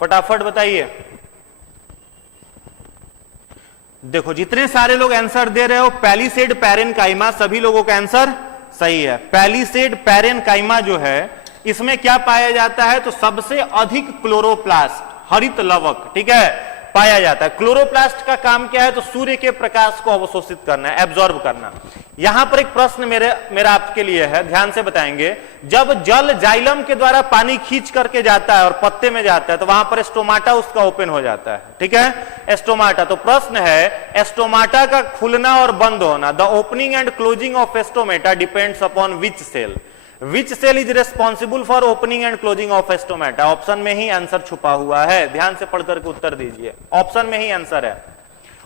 फटाफट बताइए। देखो जितने सारे लोग आंसर दे रहे हो पैलिसेड पैरेन्काइमा, सभी लोगों का आंसर सही है। पैलिसेड पैरेन्काइमा जो है इसमें क्या पाया जाता है? तो सबसे अधिक क्लोरोप्लास्ट हरित लवक, ठीक है, पाया जाता है। क्लोरोप्लास्ट का काम क्या है? तो सूर्य के प्रकाश को अवशोषित करना है, एब्जॉर्ब करना। यहां पर एक प्रश्न मेरा आपके लिए है, ध्यान से बताएंगे। जब जल जाइलम के द्वारा पानी खींच करके जाता है और पत्ते में जाता है तो वहां पर स्टोमाटा उसका ओपन हो जाता है, ठीक है, स्टोमाटा। तो प्रश्न है स्टोमाटा का खुलना और बंद होना, the opening and closing of stomata depends upon which cell? Which cell is responsible for opening and closing of stomata? Option में ही आंसर छुपा हुआ है, ध्यान से पढ़कर के उत्तर दीजिए। ऑप्शन में ही आंसर है,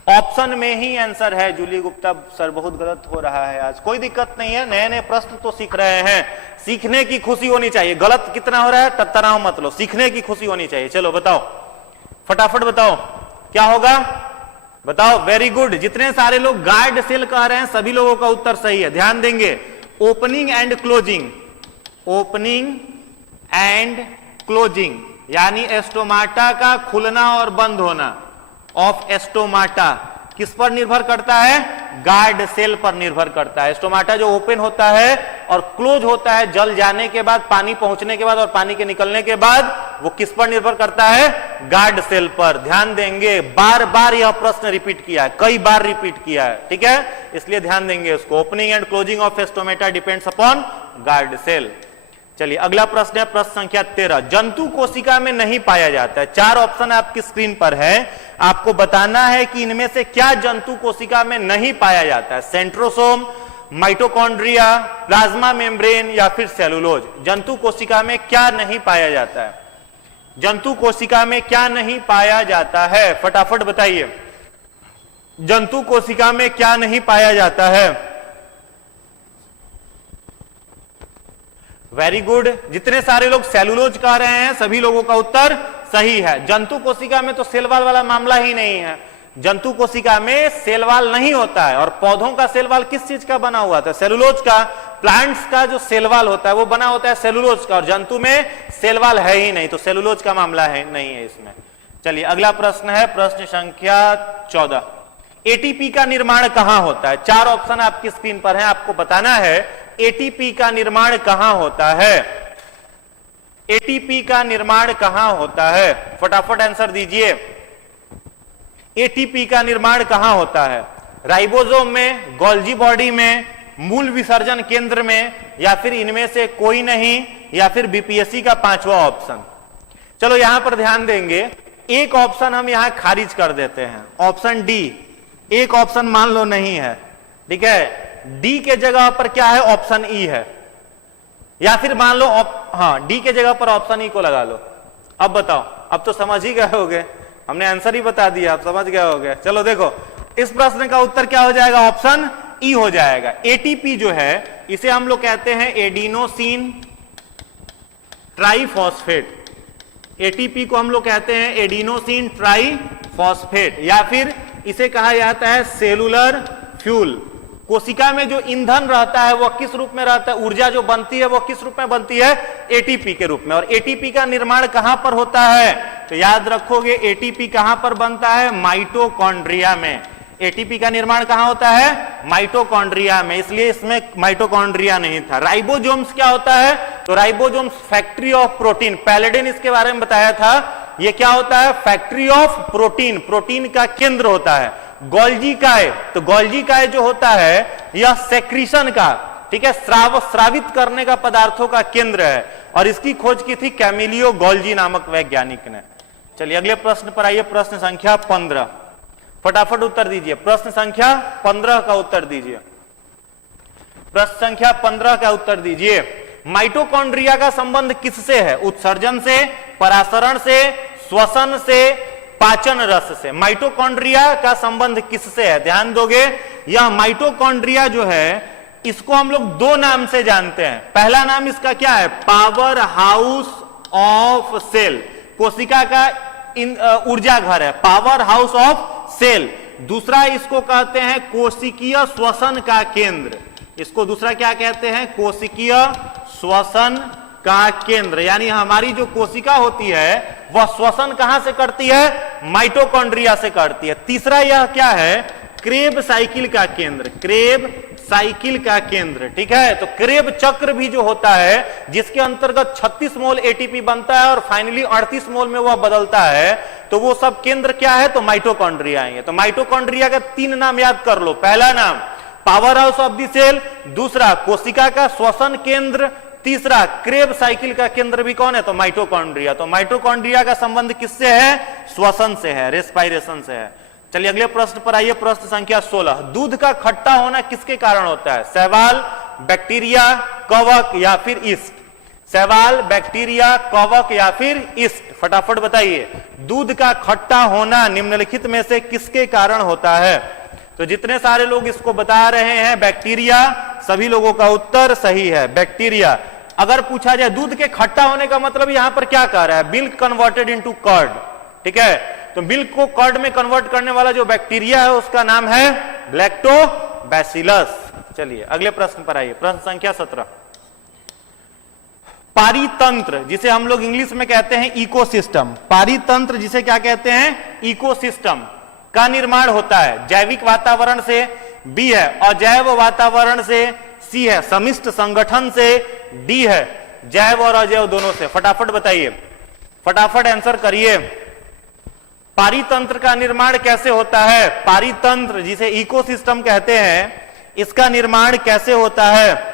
ऑप्शन में ही आंसर है। जूली गुप्ता सर बहुत गलत हो रहा है आज, कोई दिक्कत नहीं है, नए नए प्रश्न तो सीख रहे हैं, सीखने की खुशी होनी चाहिए। गलत कितना हो रहा है तनाव मत लो, सीखने की खुशी होनी चाहिए। चलो बताओ, फटाफट बताओ क्या होगा, बताओ। वेरी गुड, जितने सारे लोग गार्ड सेल कह रहे हैं सभी लोगों का उत्तर सही है। ध्यान देंगे, opening and closing, opening and closing यानी एस्टोमाटा का खुलना और बंद होना, ऑफ एस्टोमाटा किस पर निर्भर करता है? गार्ड सेल पर निर्भर करता है। स्टोमाटा जो ओपन होता है और क्लोज होता है जल जाने के बाद, पानी पहुंचने के बाद और पानी के निकलने के बाद, वो किस पर निर्भर करता है? गार्ड सेल पर। ध्यान देंगे, बार बार यह प्रश्न रिपीट किया है, कई बार रिपीट किया है, ठीक है, इसलिए ध्यान देंगे इसको। Opening and closing of stomata depends upon guard cell. चलिए अगला प्रश्न है प्रश्न संख्या 13। जंतु कोशिका में नहीं पाया जाता है। 4 ऑप्शन आपकी स्क्रीन पर है, आपको बताना है कि इनमें से क्या जंतु कोशिका में नहीं पाया जाता है। सेंट्रोसोम, माइटोकॉन्ड्रिया, प्लाज्मा मेम्ब्रेन या फिर सेलुलोज। जंतु कोशिका में क्या नहीं पाया जाता है? जंतु कोशिका में क्या नहीं पाया जाता है? फटाफट बताइए, जंतु कोशिका में क्या नहीं पाया जाता है? वेरी गुड, जितने सारे लोग सेलुलोज कह रहे हैं सभी लोगों का उत्तर सही है। जंतु कोशिका में तो सेल वाल वाला मामला ही नहीं है। जंतु कोशिका में सेल वाल नहीं होता है। और पौधों का सेल वाल किस चीज का बना हुआ था? सेलुलोज का। प्लांट्स का जो सेल वाल होता है वो बना होता है सेलुलोज का, और जंतु में सेल वाल है ही नहीं, तो सेलुलोज का मामला है नहीं है इसमें। चलिए अगला प्रश्न है प्रश्न संख्या 14। एटीपी का निर्माण कहां होता है? 4 ऑप्शन आपकी स्क्रीन पर है, आपको बताना है एटीपी का निर्माण कहां होता है। एटीपी का निर्माण कहां होता है? फटाफट आंसर दीजिए। एटीपी का निर्माण कहां होता है? राइबोसोम में, गोल्जी बॉडी में, मूल विसर्जन केंद्र में, या फिर इनमें से कोई नहीं, या फिर बीपीएससी का 5वां ऑप्शन। चलो यहां पर ध्यान देंगे, एक ऑप्शन हम यहां खारिज कर देते हैं, ऑप्शन डी। एक ऑप्शन मान लो नहीं है, ठीक है, डी के जगह पर क्या है? ऑप्शन ई है। या फिर मान लो हाँ, डी के जगह पर ऑप्शन ई को लगा लो। अब बताओ, अब तो समझ ही गए होगे, हमने आंसर ही बता दिया, आप समझ गए होगे। चलो देखो, इस प्रश्न का उत्तर क्या हो जाएगा? ऑप्शन ई हो जाएगा। एटीपी जो है इसे हम लोग कहते हैं एडिनोसिन ट्राइफॉस्फेट। एटीपी को हम लोग कहते हैं एडिनोसिन ट्राइफॉस्फेट, या फिर इसे कहा जाता है सेलुलर फ्यूल। कोशिका में जो ईंधन रहता है वो किस रूप में रहता है? ऊर्जा जो बनती है वो किस रूप में बनती है? एटीपी के रूप में। और एटीपी का निर्माण कहां पर होता है? तो याद रखोगे, एटीपी कहां पर बनता है? माइटोकॉन्ड्रिया में। एटीपी का निर्माण कहां होता है? माइटोकॉन्ड्रिया में, इसलिए इसमें माइटोकॉन्ड्रिया नहीं था। राइबोसोम्स क्या होता है? तो राइबोसोम्स फैक्ट्री ऑफ प्रोटीन, पहले दिन इसके बारे में बताया था। ये क्या होता है? फैक्ट्री ऑफ प्रोटीन, प्रोटीन का केंद्र होता है। गोल्जी काय, तो गोल्जी काय जो होता है यह सेक्रीशन का, ठीक है, स्रावित करने का पदार्थों का केंद्र है, और इसकी खोज की थी कैमिलियो गोल्जी नामक वैज्ञानिक ने। चलिए अगले प्रश्न पर आइए, प्रश्न संख्या 15। फटाफट उत्तर दीजिए, प्रश्न संख्या 15 का उत्तर दीजिए। प्रश्न संख्या 15 का उत्तर दीजिए। माइटोकॉन्ड्रिया का संबंध किससे है? उत्सर्जन से, परासरण से, श्वसन से, पाचन रस से। माइटोकॉन्ड्रिया का संबंध किससे है? ध्यान दोगे, यह माइटोकॉन्ड्रिया जो है इसको हम लोग 2 नाम से जानते हैं। पहला नाम इसका क्या है? पावर हाउस ऑफ सेल, कोशिका का ऊर्जा घर है, पावर हाउस ऑफ सेल। दूसरा इसको कहते हैं कोशिकीय श्वसन का केंद्र। इसको दूसरा क्या कहते हैं? कोशिकीय श्वसन का केंद्र। यानी हमारी जो कोशिका होती है वह श्वसन कहां से करती है? माइटोकॉन्ड्रिया से करती है। तीसरा यह क्या है? क्रेब साइकिल का केंद्र, क्रेब साइकिल का केंद्र, ठीक है। तो क्रेब चक्र भी जो होता है जिसके अंतर्गत 36 मोल एटीपी बनता है और फाइनली 38 मोल में वह बदलता है, तो वो सब केंद्र क्या है? तो माइटोकॉन्ड्रिया है। तो माइटोकॉन्ड्रिया का 3 नाम याद कर लो। पहला नाम power house of the cell, दूसरा कोशिका का श्वसन केंद्र, तीसरा क्रेब साइकिल का केंद्र भी कौन है? तो माइटोकॉन्ड्रिया। तो माइटोकॉन्ड्रिया का संबंध किससे है? श्वसन से है, रेस्पायरेशन से है। चलिए अगले प्रश्न पर आइए, प्रश्न संख्या 16। दूध का खट्टा होना किसके कारण होता है? शैवाल, बैक्टीरिया, कवक या फिर ईस्ट? शैवाल, बैक्टीरिया, कवक या फिर ईस्ट? फटाफट बताइए, दूध का खट्टा होना निम्नलिखित में से किसके कारण होता है? तो जितने सारे लोग इसको बता रहे हैं बैक्टीरिया, सभी लोगों का उत्तर सही है, बैक्टीरिया। अगर पूछा जाए दूध के खट्टा होने का मतलब यहां पर क्या कह रहा है? मिल्क कन्वर्टेड इनटू कर्ड, ठीक है। तो मिल्क को कर्ड में कन्वर्ट करने वाला जो बैक्टीरिया है उसका नाम है लैक्टोबैसिलस। चलिए अगले प्रश्न पर आइए, प्रश्न संख्या 17। पारितंत्र, जिसे हम लोग इंग्लिश में कहते हैं इकोसिस्टम, पारितंत्र जिसे क्या कहते हैं? इकोसिस्टम का निर्माण होता है जैविक वातावरण से, बी है अजैव वातावरण से, सी है समिष्ट संगठन से, डी है जैव और अजैव दोनों से। फटाफट बताइए, फटाफट आंसर करिए। पारितंत्र का निर्माण कैसे होता है? पारितंत्र जिसे इकोसिस्टम कहते हैं, इसका निर्माण कैसे होता है?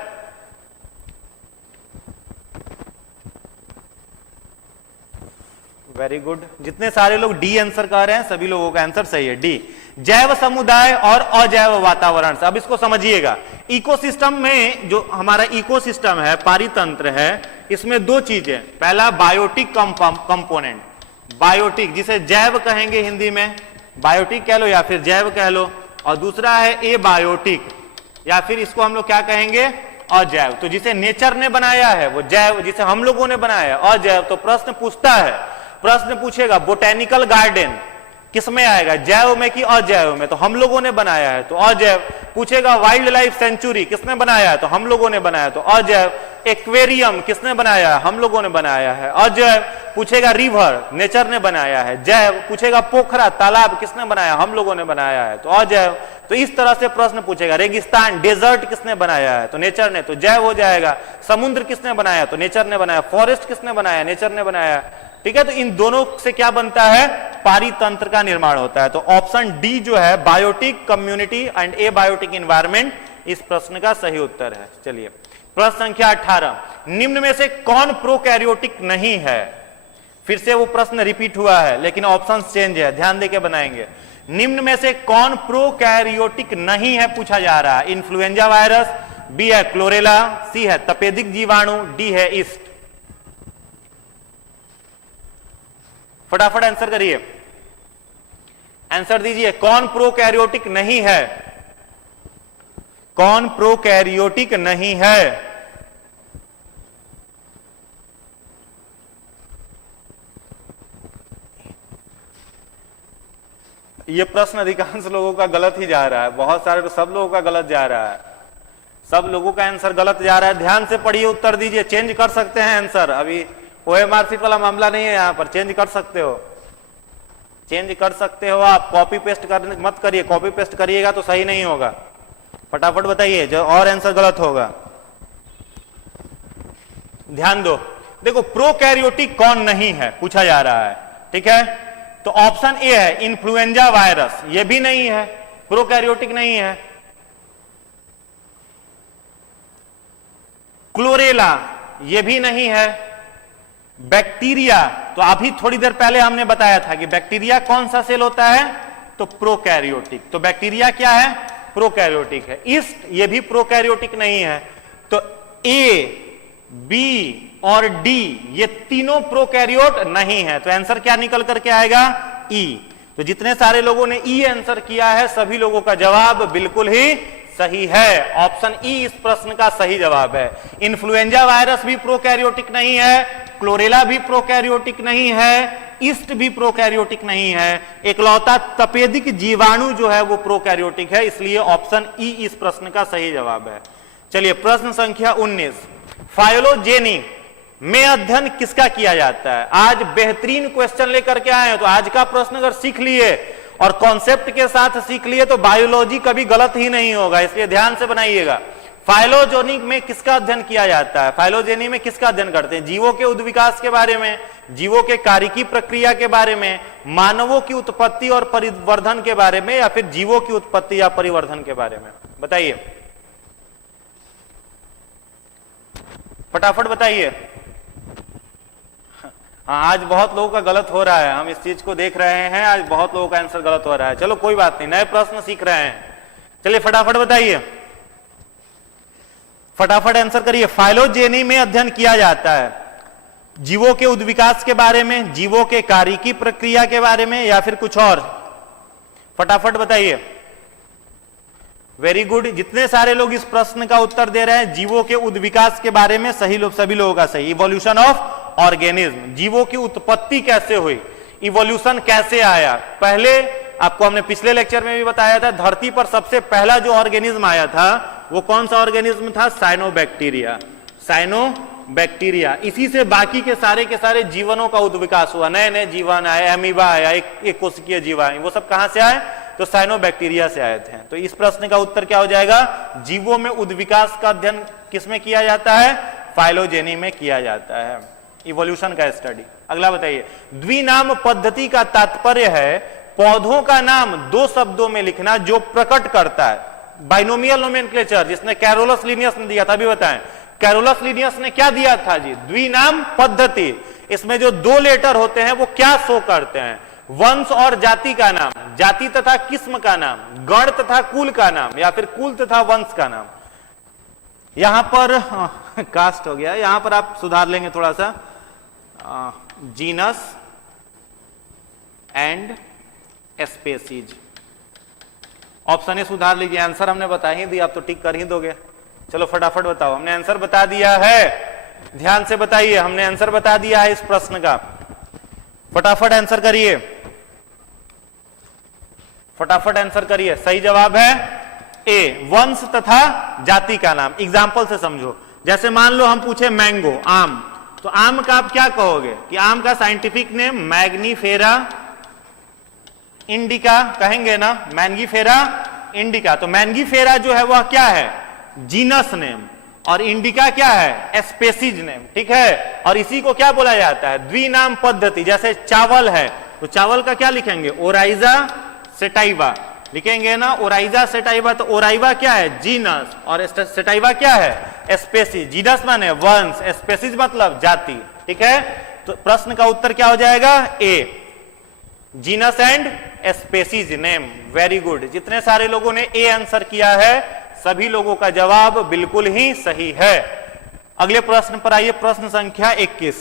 वेरी गुड, जितने सारे लोग डी आंसर कर रहे हैं सभी लोगों का आंसर सही है, डी। जैव समुदाय और अजैव वातावरण से। अब इसको समझिएगा, इकोसिस्टम में जो हमारा इकोसिस्टम है, पारितंत्र है, इसमें दो चीजें, पहला बायोटिक कंपोनेंट, बायोटिक जिसे जैव कहेंगे हिंदी में, बायोटिक कह लो या फिर जैव कह लो, और दूसरा है ए बायोटिक या फिर इसको हम लोग क्या कहेंगे, अजैव। तो जिसे नेचर ने बनाया है वो जैव, जिसे हम लोगों ने बनाया है अजैव। तो प्रश्न पूछता है, प्रश्न पूछेगा बोटेनिकल गार्डन किसमें आएगा, जैव में कि अजैव में? तो हम लोगों ने बनाया है तो अजैव। पूछेगा वाइल्ड लाइफ सेंचुरी किसने बनाया है, तो हम लोगों ने बनाया तो अजैव। एक्वेरियम किसने बनाया है, हम लोगों ने बनाया है, अजैव। पूछेगा रिवर नेचर ने बनाया है, जैव। पूछेगा पोखरा तालाब किसने बनाया, हम लोगों ने बनाया है तो अजैव। तो इस तरह से प्रश्न पूछेगा। रेगिस्तान डेजर्ट किसने बनाया है, तो नेचर ने, तो जैव हो जाएगा। समुद्र किसने बनाया, तो नेचर ने बनाया। फॉरेस्ट किसने बनाया, नेचर ने बनाया। ठीक है, तो इन दोनों से क्या बनता है, पारितंत्र का निर्माण होता है। तो ऑप्शन डी जो है biotic community and abiotic environment, इस प्रश्न का सही उत्तर है। चलिए प्रश्न संख्या 18, निम्न में से कौन प्रोकैरियोटिक नहीं है? फिर से वो प्रश्न रिपीट हुआ है लेकिन ऑप्शन चेंज है, ध्यान देके बनाएंगे। निम्न में से कौन प्रोकैरियोटिक नहीं है पूछा जा रहा है। इन्फ्लुएंजा वायरस, बी है क्लोरेला, सी है तपेदिक जीवाणु, डी है ईस्ट। फटाफट आंसर करिए, आंसर दीजिए, कौन प्रोकैरियोटिक नहीं है, कौन प्रोकैरियोटिक नहीं है? यह प्रश्न अधिकांश लोगों का गलत ही जा रहा है, बहुत सारे तो सब लोगों का गलत जा रहा है, सब लोगों का आंसर गलत जा रहा है। ध्यान से पढ़िए, उत्तर दीजिए, चेंज कर सकते हैं आंसर। अभी ओएमआर सीट वाला मामला नहीं है, यहां पर चेंज कर सकते हो, चेंज कर सकते हो आप। कॉपी पेस्ट करने मत करिए, कॉपी पेस्ट करिएगा तो सही नहीं होगा। फटाफट बताइए जो और आंसर गलत होगा। ध्यान दो, देखो प्रोकैरियोटिक कौन नहीं है पूछा जा रहा है, ठीक है? तो ऑप्शन ए है इन्फ्लुएंजा वायरस, ये भी नहीं है, प्रोकैरियोटिक नहीं है। क्लोरेला, ये भी नहीं है। बैक्टीरिया, तो अभी थोड़ी देर पहले हमने बताया था कि बैक्टीरिया कौन सा सेल होता है, तो प्रोकैरियोटिक। तो बैक्टीरिया क्या है, प्रोकैरियोटिक है। ईस्ट, ये भी प्रोकैरियोटिक नहीं है। तो ए, बी और डी ये तीनों प्रोकैरियोट नहीं है। तो आंसर क्या निकल करके आएगा, ई। तो जितने सारे लोगों ने ई आंसर किया है सभी लोगों का जवाब बिल्कुल ही सही है। ऑप्शन ई इस प्रश्न का सही जवाब है। इन्फ्लुएंजा वायरस भी प्रोकैरियोटिक नहीं है, क्लोरेला भी प्रोकैरियोटिक नहीं है, ईस्ट भी प्रोकैरियोटिक नहीं है। एकलौता तपेदिक जीवाणु जो है वो प्रोकैरियोटिक है, इसलिए ऑप्शन ई इस प्रश्न का सही जवाब है। चलिए प्रश्न संख्या 19, फाइलोजेनी में अध्ययन किसका किया जाता है? आज बेहतरीन क्वेश्चन लेकर के आए हैं, तो आज का प्रश्न अगर सीख लिए और कॉन्सेप्ट के साथ सीख लिए तो बायोलॉजी कभी गलत ही नहीं होगा, इसलिए ध्यान से बनाइएगा। फाइलोजेनी में किसका अध्ययन किया जाता है? फाइलोजेनी में किसका अध्ययन करते हैं? जीवों के उद्विकास के बारे में, जीवों के कार्यकी प्रक्रिया के बारे में, मानवों की उत्पत्ति और परिवर्धन के बारे में, या फिर जीवों की उत्पत्ति या परिवर्धन के बारे में? बताइए, फटाफट बताइए। हाँ, आज बहुत लोगों का गलत हो रहा है, हम इस चीज को देख रहे हैं, आज बहुत लोगों का आंसर गलत हो रहा है। चलो कोई बात नहीं, नए प्रश्न सीख रहे हैं। चलिए फटाफट बताइए, फटाफट आंसर करिए। फाइलोजेनी में अध्ययन किया जाता है जीवों के उद्विकास के बारे में, जीवों के कार्यकी प्रक्रिया के बारे में, या फिर कुछ और? फटाफट बताइए। वेरी गुड, जितने सारे लोग इस प्रश्न का उत्तर दे रहे हैं जीवों के उद्विकास के बारे में, सही लोग, सभी लोगों का सही। इवोल्यूशन ऑफ ऑर्गेनिज्म, जीवों की उत्पत्ति कैसे हुई, इवोल्यूशन कैसे आया? पहले आपको हमने पिछले लेक्चर में भी बताया था, धरती पर सबसे पहला जो ऑर्गेनिज्म आया था वो कौन सा ऑर्गेनिज्म था? साइनोबैक्टीरिया। साइनोबैक्टीरिया, इसी से बाकी के सारे जीवनों का उद्विकास हुआ, नए नए जीवन आए, एमीबा आया, एक कोशिकीय जीव आए, वो सब कहां से आए? तो साइनोबैक्टीरिया से आए थे। तो इस प्रश्न का उत्तर क्या हो जाएगा? जीवों में उद्विकास का अध्ययन किसमें किया जाता है? फाइलोजेनी में किया जाता है, इवोल्यूशन का स्टडी। अगला बताइए, द्विनाम पद्धति का तात्पर्य है पौधों का नाम दो शब्दों में लिखना जो प्रकट करता है। बाइनोमियल नोमेनक्लेचर जिसने कैरोलस लिनियस ने दिया था, अभी बताएं कैरोलस लिनियस ने क्या दिया था जी? द्विनाम पद्धति। इसमें जो दो लेटर होते हैं वो क्या शो करते हैं? वंश और जाति का नाम, जाति तथा किस्म का नाम, गण तथा कुल का नाम, या फिर कुल तथा वंश का नाम। यहां पर कास्ट हो गया, यहां पर आप सुधार लेंगे थोड़ा सा, genus and species. Option A सुधार लीजिए, आंसर हमने बता ही दिया, आप तो टिक कर ही दोगे। चलो फटाफट बताओ, हमने आंसर बता दिया है, ध्यान से बताइए, हमने आंसर बता दिया है इस प्रश्न का, फटाफट आंसर करिए, फटाफट आंसर करिए। सही जवाब है ए, वंश तथा जाति का नाम। एग्जाम्पल से समझो, जैसे मान लो हम पूछे मैंगो, आम, तो आम का आप क्या कहोगे कि आम का साइंटिफिक नेम मैग्नीफेरा इंडिका कहेंगे ना, मैंगीफेरा इंडिका। तो मैंगीफेरा जो है वह क्या है? जीनस नेम, और इंडिका क्या है? स्पेसीज नेम, ठीक है। और इसी को क्या बोला जाता है? द्विनाम पद्धति। जैसे चावल है तो चावल का क्या लिखेंगे? ओराइजा सेटाइवा लिखेंगे ना, ओराइजा सेटाइवा। तो ओराइवा क्या है? जीनस, और सेटाइवा क्या है? स्पेसीज। जीनस माने वंश, स्पेसीज मतलब जाति, ठीक है। तो प्रश्न का उत्तर क्या हो जाएगा? A, genus and species name. Very good, जितने सारे लोगों ने ए आंसर किया है सभी लोगों का जवाब बिल्कुल ही सही है। अगले प्रश्न पर आइए, प्रश्न संख्या 21।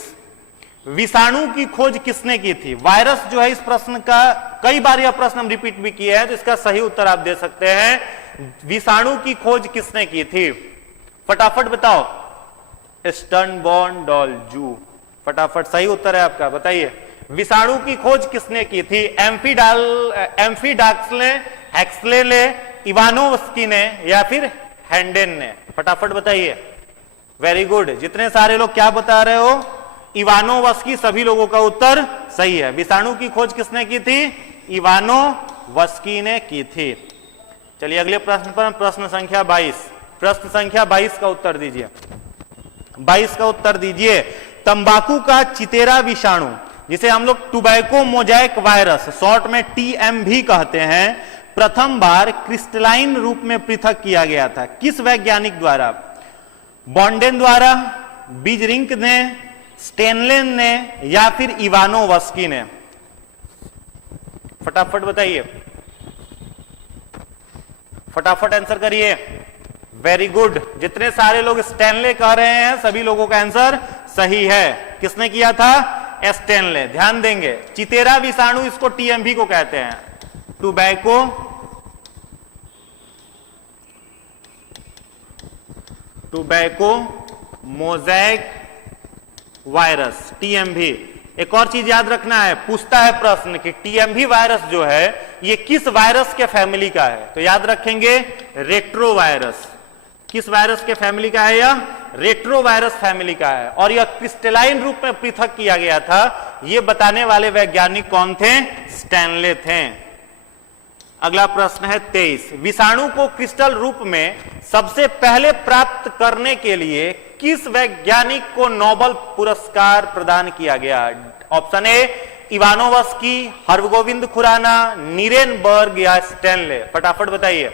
विषाणु की खोज किसने की थी? वायरस जो है, इस प्रश्न का कई बार यह प्रश्न हम रिपीट भी किए हैं, तो इसका सही उत्तर आप दे सकते हैं। विषाणु की खोज किसने की थी? फटाफट बताओ। स्टर्नबॉर्न डॉल्जू, फटाफट सही उत्तर है आपका, बताइए। विषाणु की खोज किसने की थी? एम्फीडाक्स ने, हेक्सले ने, इवानोव्स्की ने, या फिर हैंडेन ने? फटाफट बताइए। वेरी गुड, जितने सारे लोग क्या बता रहे हो? इवानोव्स्की। सभी लोगों का उत्तर सही है। विषाणु की खोज किसने की थी? इवानोव्स्की ने की थी। चलिए अगले प्रश्न पर, प्रश्न संख्या 22। प्रश्न संख्या 22 का उत्तर दीजिए, 22 का उत्तर दीजिए। तंबाकू का चितेरा विषाणु, जिसे हम लोग टुबैको मोजाइक वायरस, शॉर्ट में TMV कहते हैं, प्रथम बार क्रिस्टलाइन रूप में पृथक किया गया था। किस वैज्ञानिक द्वारा? बॉन्डेन द्वारा, बीजरिंक ने, स्टेनलेन ने, या फिर इवानोव्स्की ने? फटाफट बताइए, फटाफट आंसर करिए। वेरी गुड, जितने सारे लोग स्टेनले कह रहे हैं सभी लोगों का आंसर सही है। किसने किया था? स्टेनले। ध्यान देंगे, चितेरा विषाणु इसको TMV को कहते हैं, टुबैको मोज़ैक वायरस, TMV। एक और चीज याद रखना है, पूछता है प्रश्न कि TMV वायरस जो है ये किस वायरस के फैमिली का है? तो याद रखेंगे रेट्रो वायरस। किस वायरस के फैमिली का है? यह रेट्रो वायरस फैमिली का है, और यह क्रिस्टलाइन रूप में पृथक किया गया था। यह बताने वाले वैज्ञानिक कौन थे? स्टैनले थे। अगला प्रश्न है 23। विषाणु को क्रिस्टल रूप में सबसे पहले प्राप्त करने के लिए किस वैज्ञानिक को नोबेल पुरस्कार प्रदान किया गया? Option A Ivanovsky, Hargobind Khorana, Nirenberg या स्टैनले? फटाफट बताइए,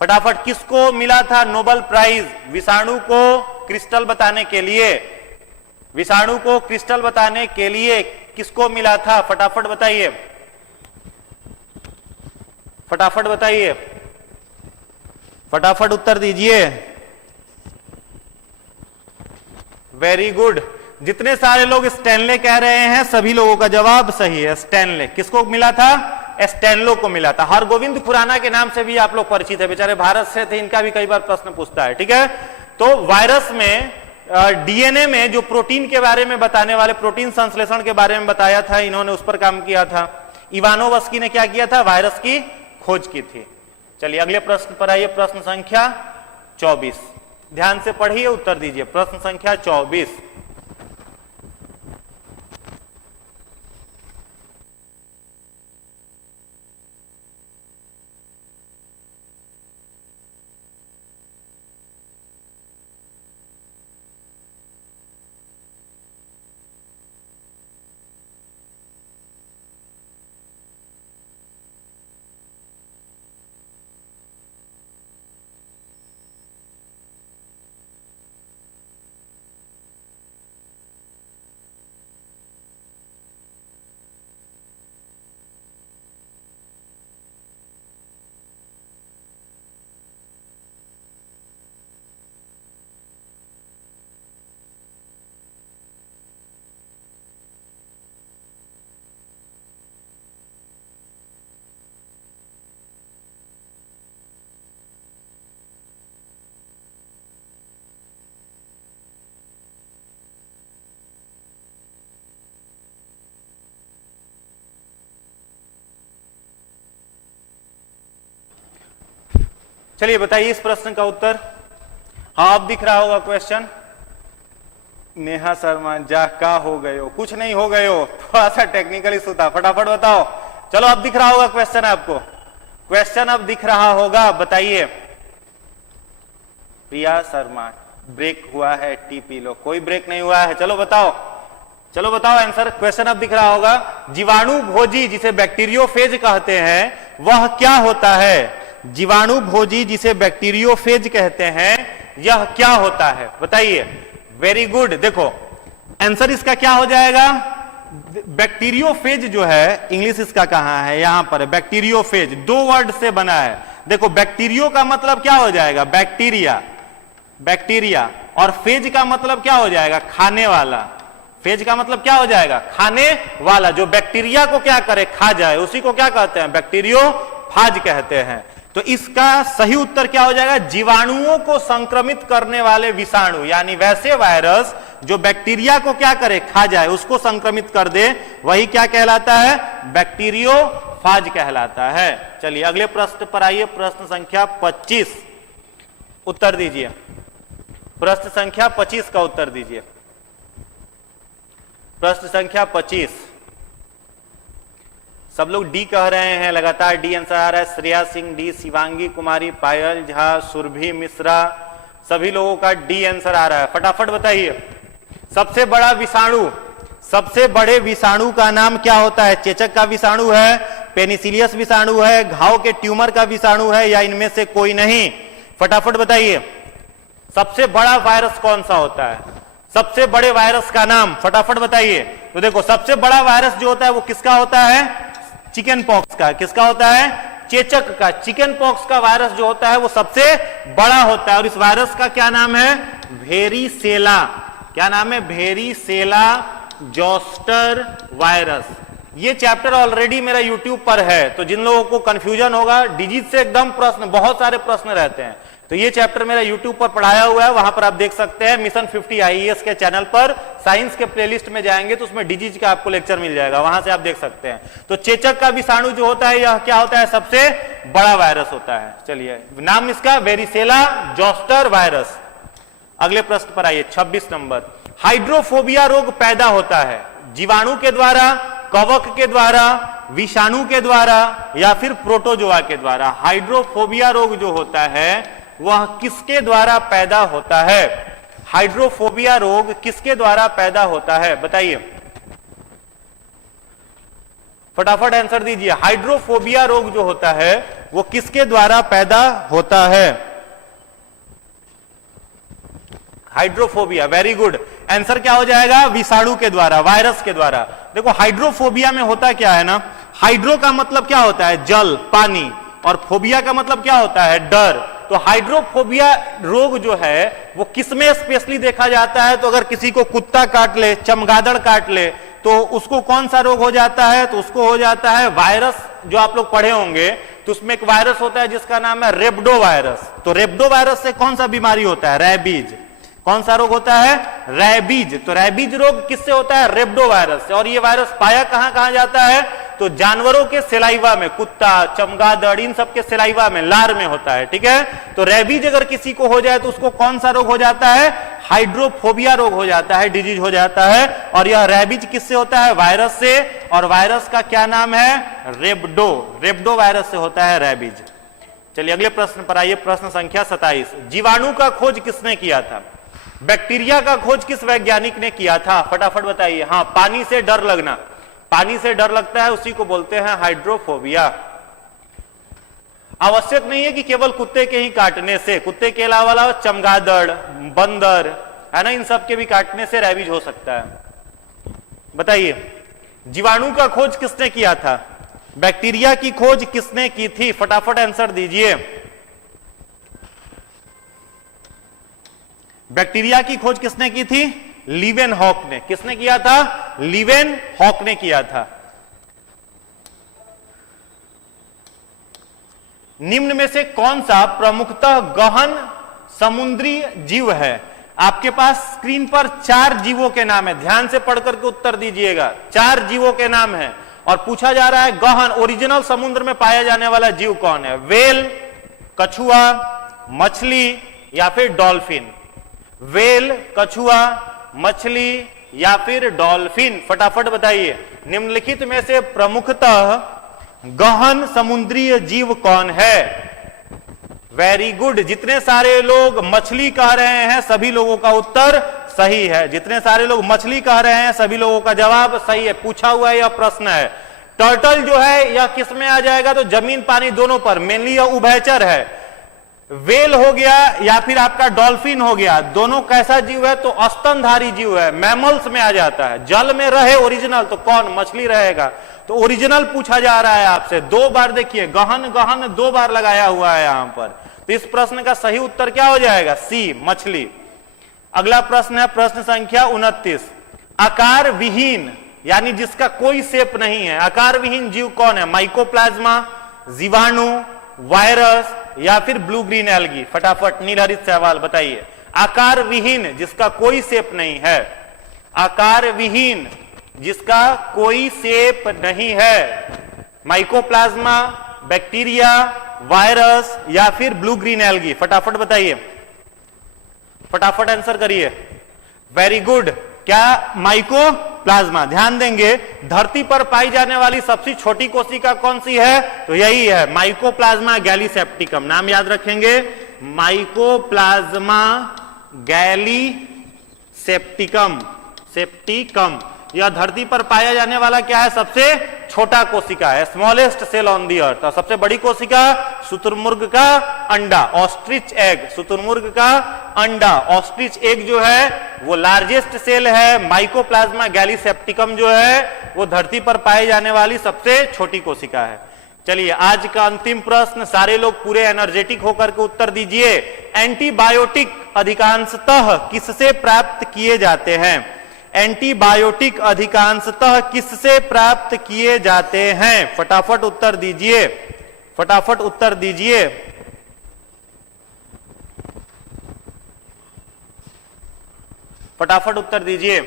फटाफट। किसको मिला था नोबेल प्राइज विषाणु को क्रिस्टल बताने के लिए? विषाणु को क्रिस्टल बताने के लिए किसको मिला था? फटाफट बताइए, फटाफट बताइए, फटाफट उत्तर दीजिए। वेरी गुड, जितने सारे लोग स्टैनले कह रहे हैं सभी लोगों का जवाब सही है। स्टैनले। किसको मिला था? स्टैनलो को मिला था। हरगोविंद खुराना के नाम से भी आप लोग परिचित है, बेचारे भारत से थे, इनका भी कई बार प्रश्न पूछता है, ठीक है। तो वायरस में DNA में जो प्रोटीन के बारे में बताने वाले, प्रोटीन संश्लेषण के बारे में बताया था, इन्होंने उस पर काम किया था। इवानोव्स्की ने क्या किया था? वायरस की खोज की थी। चलिए अगले प्रश्न पर आइए, प्रश्न संख्या 24। ध्यान से पढ़िए, उत्तर दीजिए। प्रश्न संख्या 24। चलिए बताइए इस प्रश्न का उत्तर। हाँ अब दिख रहा होगा क्वेश्चन। नेहा शर्मा जा का हो गए हो? कुछ नहीं हो गए हो, थोड़ा सा टेक्निकल इशू था। फटाफट बताओ। चलो अब दिख रहा होगा क्वेश्चन आपको, क्वेश्चन अब दिख रहा होगा, बताइए। प्रिया शर्मा ब्रेक हुआ है, टी पी लो। कोई ब्रेक नहीं हुआ है, चलो बताओ, चलो बताओ आंसर। क्वेश्चन अब दिख रहा होगा। जीवाणु भोजी जिसे बैक्टीरियोफेज कहते हैं वह क्या होता है? जीवाणु भोजी जिसे बैक्टीरियोफेज कहते हैं यह क्या होता है? बताइए। Very good. देखो आंसर इसका क्या हो जाएगा? बैक्टीरियोफेज जो है, इंग्लिश इसका कहां है? यहां पर है। बैक्टीरियोफेज दो वर्ड से बना है। देखो बैक्टीरियो का मतलब क्या हो जाएगा? Bacteria, bacteria. और फेज का मतलब क्या हो जाएगा? खाने वाला। फेज का मतलब क्या हो जाएगा? खाने वाला। जो बैक्टीरिया को क्या करे? खा जाए, उसी को क्या कहते हैं? बैक्टीरियोफाज कहते हैं। तो इसका सही उत्तर क्या हो जाएगा? जीवाणुओं को संक्रमित करने वाले विषाणु, यानी वैसे वायरस जो बैक्टीरिया को क्या करे? खा जाए, उसको संक्रमित कर दे, वही क्या कहलाता है? बैक्टीरियोफाज कहलाता है। चलिए अगले प्रश्न पर आइए। प्रश्न संख्या 25 उत्तर दीजिए। प्रश्न संख्या 25 का उत्तर दीजिए। प्रश्न संख्या 25। सब लोग डी कह रहे हैं, लगातार डी आंसर आ रहा है। श्रेया सिंह डी, शिवांगी कुमारी, पायल झा, सुरभि मिश्रा, सभी लोगों का डी आंसर आ रहा है। फटाफट बताइए। सबसे बड़ा विषाणु, सबसे बड़े विषाणु का नाम क्या होता है? चेचक का विषाणु है, पेनिसिलियस विषाणु है, घाव के ट्यूमर का विषाणु है, या इनमें से कोई नहीं? फटाफट बताइए। सबसे बड़ा वायरस कौन सा होता है? सबसे बड़े वायरस का नाम फटाफट बताइए। तो देखो सबसे बड़ा वायरस जो होता है वो किसका होता है? चिकन पॉक्स का। किसका होता है? चेचक का। चिकन पॉक्स का वायरस जो होता है वो सबसे बड़ा होता है। और इस वायरस का क्या नाम है? वेरिसेला। क्या नाम है? Varicella zoster virus. ये चैप्टर ऑलरेडी मेरा यूट्यूब पर है, तो जिन लोगों को कंफ्यूजन होगा, डिजीज से एकदम प्रश्न, बहुत सारे प्रश्न रहते हैं, तो ये चैप्टर मेरा यूट्यूब पर पढ़ाया हुआ है, वहां पर आप देख सकते हैं। मिशन 50 आईएएस के चैनल पर साइंस के प्लेलिस्ट में जाएंगे तो उसमें डिजीज का आपको लेक्चर मिल जाएगा, वहां से आप देख सकते हैं। तो चेचक का विषाणु जो होता है यह क्या होता है? सबसे बड़ा वायरस होता है। चलिए नाम इसका वेरिसेला जोस्टर वायरस। अगले प्रश्न पर आइए 26 नंबर। हाइड्रोफोबिया रोग पैदा होता है जीवाणु के द्वारा, कवक के द्वारा, विषाणु के द्वारा, या फिर प्रोटोजोआ के द्वारा? हाइड्रोफोबिया रोग जो होता है वह किसके द्वारा पैदा होता है? हाइड्रोफोबिया रोग किसके द्वारा पैदा होता है? बताइए फटाफट आंसर दीजिए। हाइड्रोफोबिया रोग जो होता है वो किसके द्वारा पैदा होता है? Hydrophobia, very good. आंसर क्या हो जाएगा? विषाणु के द्वारा, वायरस के द्वारा। देखो हाइड्रोफोबिया में होता क्या है ना, हाइड्रो का मतलब क्या होता है? जल, पानी, और फोबिया का मतलब क्या होता है? डर। तो हाइड्रोफोबिया रोग जो है वो किसमें स्पेशली देखा जाता है? तो अगर किसी को कुत्ता काट ले, चमगादड़ काट ले, तो उसको कौन सा रोग हो जाता है? तो उसको हो जाता है वायरस। जो आप लोग पढ़े होंगे तो उसमें एक वायरस होता है जिसका नाम है रेब्डो वायरस। तो रेब्डो वायरस से कौन सा बीमारी होता है? रैबीज। कौन सा रोग होता है? रैबीज। तो रैबीज रोग किससे होता है? रेब्डो वायरस से। और ये वायरस पाया कहां कहां जाता है? तो जानवरों के सेलाइवा में, कुत्ता, चमगादड़, इन सब के सेलाइवा में, लार में होता है। ठीक है, तो रैबीज अगर किसी को हो जाए तो उसको कौन सा रोग हो जाता है? हाइड्रोफोबिया रोग हो जाता है, डिजीज हो जाता है। और यह रैबीज किससे होता है? वायरस से। और वायरस का क्या नाम है? रेब्डो। रेब्डो वायरस से होता है रैबीज। चलिए अगले प्रश्न पर आइए। प्रश्न संख्या 27। जीवाणु का खोज किसने किया था? बैक्टीरिया का खोज किस वैज्ञानिक ने किया था? फटाफट बताइए। हाँ, पानी से डर लगना, पानी से डर लगता है, उसी को बोलते हैं हाइड्रोफोबिया। आवश्यक नहीं है कि केवल कुत्ते के ही काटने से, कुत्ते के अलावा चमगादड़, बंदर, है ना, इन सब के भी काटने से रैबीज हो सकता है। बताइए जीवाणु का खोज किसने किया था? बैक्टीरिया की खोज किसने की थी? फटाफट आंसर दीजिए। बैक्टीरिया की खोज किसने की थी? लीवेनहॉक ने। किसने किया था? लीवेनहॉक ने किया था। निम्न में से कौन सा प्रमुखतः गहन समुद्री जीव है? आपके पास स्क्रीन पर 4 जीवों के नाम है, ध्यान से पढ़कर के उत्तर दीजिएगा। 4 जीवों के नाम है और पूछा जा रहा है गहन, ओरिजिनल समुद्र में पाया जाने वाला जीव कौन है? वेल, कछुआ, मछली या फिर डॉल्फिन? वेल, कछुआ, मछली या फिर डॉल्फिन? फटाफट बताइए। निम्नलिखित में से प्रमुखतः गहन समुद्रीय जीव कौन है? वेरी गुड, जितने सारे लोग मछली कह रहे हैं सभी लोगों का उत्तर सही है। जितने सारे लोग मछली कह रहे हैं सभी लोगों का जवाब सही है। पूछा हुआ यह प्रश्न है। टर्टल जो है यह किस में आ जाएगा? तो जमीन पानी दोनों पर, मेनली यह उभयचर है। वेल हो गया या फिर आपका डॉल्फिन हो गया, दोनों कैसा जीव है? तो स्तनधारी जीव है, मैमल्स में आ जाता है। जल में रहे ओरिजिनल तो कौन? मछली रहेगा। तो ओरिजिनल पूछा जा रहा है आपसे। 2 बार देखिए, गहन गहन 2 बार लगाया हुआ है यहां पर। तो इस प्रश्न का सही उत्तर क्या हो जाएगा? सी, मछली। अगला प्रश्न है प्रश्न संख्या 29। आकार विहीन यानी जिसका कोई शेप नहीं है, आकार विहीन जीव कौन है? माइकोप्लाज्मा, जीवाणु, वायरस या फिर ब्लू ग्रीन एल्गी? फटाफट नीलहरित सहवाल बताइए। आकार विहीन जिसका कोई शेप नहीं है, आकार विहीन जिसका कोई शेप नहीं है, माइकोप्लाज्मा, बैक्टीरिया, वायरस या फिर ब्लू ग्रीन एल्गी? फटाफट बताइए, फटाफट आंसर करिए। वेरी गुड, क्या? माइकोप्लाज्मा। ध्यान देंगे, धरती पर पाई जाने वाली सबसे छोटी कोशिका कौन सी है? तो यही है माइकोप्लाज्मा गैलीसेप्टिकम। नाम याद रखेंगे, माइकोप्लाज्मा गैलीसेप्टिकम, सेप्टिकम। यह धरती पर पाया जाने वाला क्या है? सबसे छोटा कोशिका है, स्मॉलेस्ट सेल ऑन दी अर्थ। सबसे बड़ी कोशिका शुतुरमुर्ग का अंडा, ऑस्ट्रिच एग, शुतुरमुर्ग का अंडा। ऑस्ट्रिच एग जो है वो लार्जेस्ट सेल है। माइकोप्लाज्मा गैलीसेप्टिकम जो है वो धरती पर पाई जाने वाली सबसे छोटी कोशिका है। चलिए आज का अंतिम प्रश्न, सारे लोग पूरे एनर्जेटिक होकर के उत्तर दीजिए। एंटीबायोटिक अधिकांशतः किससे प्राप्त किए जाते हैं? एंटीबायोटिक अधिकांशतः किससे प्राप्त किए जाते हैं? फटाफट उत्तर दीजिए, फटाफट उत्तर दीजिए। फटाफट उत्तर दीजिए।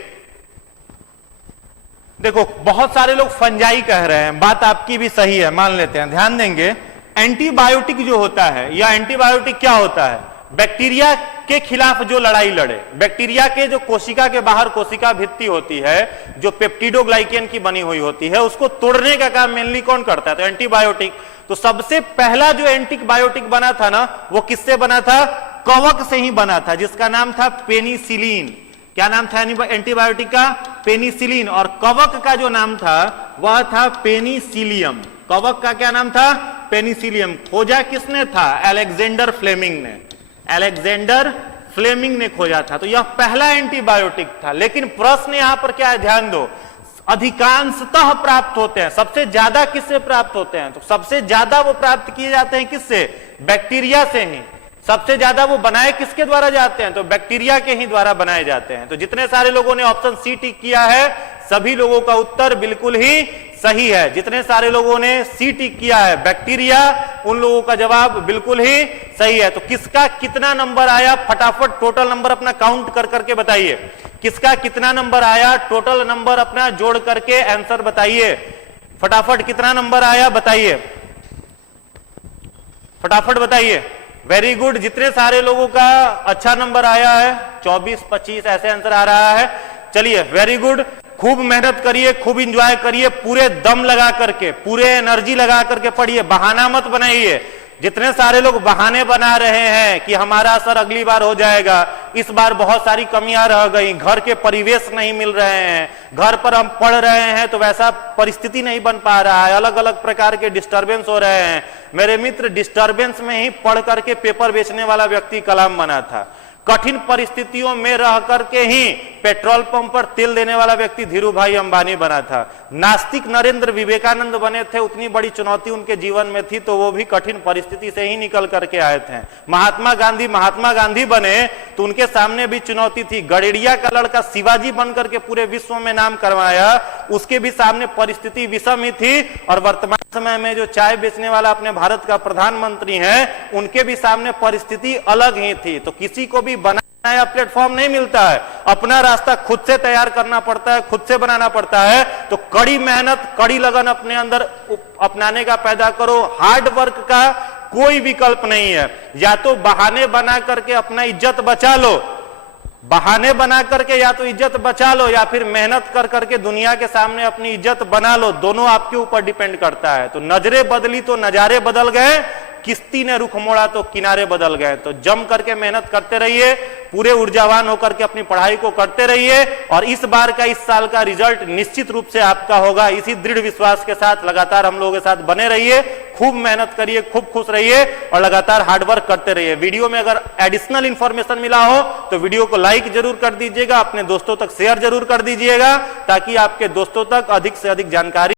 देखो बहुत सारे लोग फंजाई कह रहे हैं, बात आपकी भी सही है, मान लेते हैं। ध्यान देंगे, एंटीबायोटिक जो होता है, या एंटीबायोटिक क्या होता है? बैक्टीरिया के खिलाफ जो लड़ाई लड़े। बैक्टीरिया के जो कोशिका के बाहर कोशिका भित्ति होती है, जो पेप्टिडोग्लाइकेन की बनी हुई होती है, उसको तोड़ने का काम मेनली कौन करता है? तो एंटीबायोटिक। तो सबसे पहला जो एंटीबायोटिक बना था ना, वो किससे बना था? कवक से ही बना था, जिसका नाम था पेनिसिलिन। क्या नाम था एंटीबायोटिक का? पेनिसिलिन। और कवक का जो नाम था वह था पेनिसिलियम। कवक का क्या नाम था? पेनिसिलियम। खोजा किसने था? अलेक्जेंडर फ्लेमिंग ने। अलेक्जेंडर फ्लेमिंग ने खोजा था। तो यह पहला एंटीबायोटिक था। लेकिन प्रश्न यहां पर क्या है? ध्यान दो, अधिकांशतः प्राप्त होते हैं। सबसे ज्यादा किससे प्राप्त होते हैं? तो सबसे ज्यादा वो प्राप्त किए जाते हैं किससे? बैक्टीरिया से ही। सबसे ज्यादा वो बनाए किसके द्वारा जाते हैं? तो बैक्टीरिया के ही द्वारा बनाए जाते हैं। तो जितने सारे लोगों ने ऑप्शन सी टिक किया है सभी लोगों का उत्तर बिल्कुल ही सही है। जितने सारे लोगों ने सी टिक किया है बैक्टीरिया, उन लोगों का जवाब बिल्कुल ही सही है। तो किसका कितना नंबर आया? फटाफट टोटल नंबर अपना काउंट कर करके बताइए। किसका कितना नंबर आया? टोटल नंबर अपना जोड़ करके आंसर बताइए। फटाफट कितना नंबर आया बताइए, फटाफट बताइए। वेरी गुड, जितने सारे लोगों का अच्छा नंबर आया है 24, 25 ऐसे आंसर आ रहा है। चलिए वेरी गुड, खूब मेहनत करिए, खूब एंजॉय करिए, पूरे दम लगा करके, पूरे एनर्जी लगा करके पढ़िए, बहाना मत बनाइए। जितने सारे लोग बहाने बना रहे हैं कि हमारा असर अगली बार हो जाएगा, इस बार बहुत सारी कमियां रह गई, घर के परिवेश नहीं मिल रहे हैं, घर पर हम पढ़ रहे हैं तो वैसा परिस्थिति नहीं बन पा रहा है, अलग अलग प्रकार के डिस्टरबेंस हो रहे हैं। मेरे मित्र, डिस्टरबेंस में ही पढ़ करके पेपर बेचने वाला व्यक्ति कलाम बना था। कठिन परिस्थितियों में रह करके ही पेट्रोल पंप पर तेल देने वाला व्यक्ति धीरू भाई अंबानी बना था। नास्तिक नरेंद्र विवेकानंद बने थे, उतनी बड़ी चुनौती उनके जीवन में थी तो वो भी कठिन परिस्थिति से ही निकल करके आए थे। महात्मा गांधी बने तो उनके सामने भी चुनौती थी। गडेरिया का लड़का शिवाजी बन करके पूरे विश्व में नाम करवाया, उसके भी सामने परिस्थिति विषम ही थी। और वर्तमान समय में जो चाय बेचने वाला अपने भारत का प्रधानमंत्री है, उनके भी सामने परिस्थिति अलग ही थी। तो किसी को भी बनाया प्लेटफॉर्म नहीं मिलता है, अपना रास्ता खुद से तैयार करना पड़ता है, खुद से बनाना पड़ता है। तो कड़ी मेहनत, कड़ी लगन अपने अंदर अपनाने का पैदा करो, हार्ड वर्क का कोई विकल्प नहीं है। या तो बहाने बना करके अपना इज्जत बचा लो, बहाने बना करके या तो इज्जत बचा लो, या फिर मेहनत कर करके दुनिया के सामने अपनी इज्जत बना लो। दोनों आपके ऊपर डिपेंड करता है। तो नजरें बदली तो नजारे बदल गए, किश्ती ने रुख मोड़ा तो किनारे बदल गए। तो जम करके मेहनत करते रहिए, पूरे ऊर्जावान होकर के अपनी पढ़ाई को करते रहिए, और इस बार का, इस साल का रिजल्ट निश्चित रूप से आपका होगा। इसी दृढ़ विश्वास के साथ लगातार हम लोगों के साथ बने रहिए, खूब मेहनत करिए, खूब खुश रहिए और लगातार हार्डवर्क करते रहिए। वीडियो में अगर एडिशनल इंफॉर्मेशन मिला हो तो वीडियो को लाइक जरूर कर दीजिएगा, अपने दोस्तों तक शेयर जरूर कर दीजिएगा, ताकि आपके दोस्तों तक अधिक से अधिक जानकारी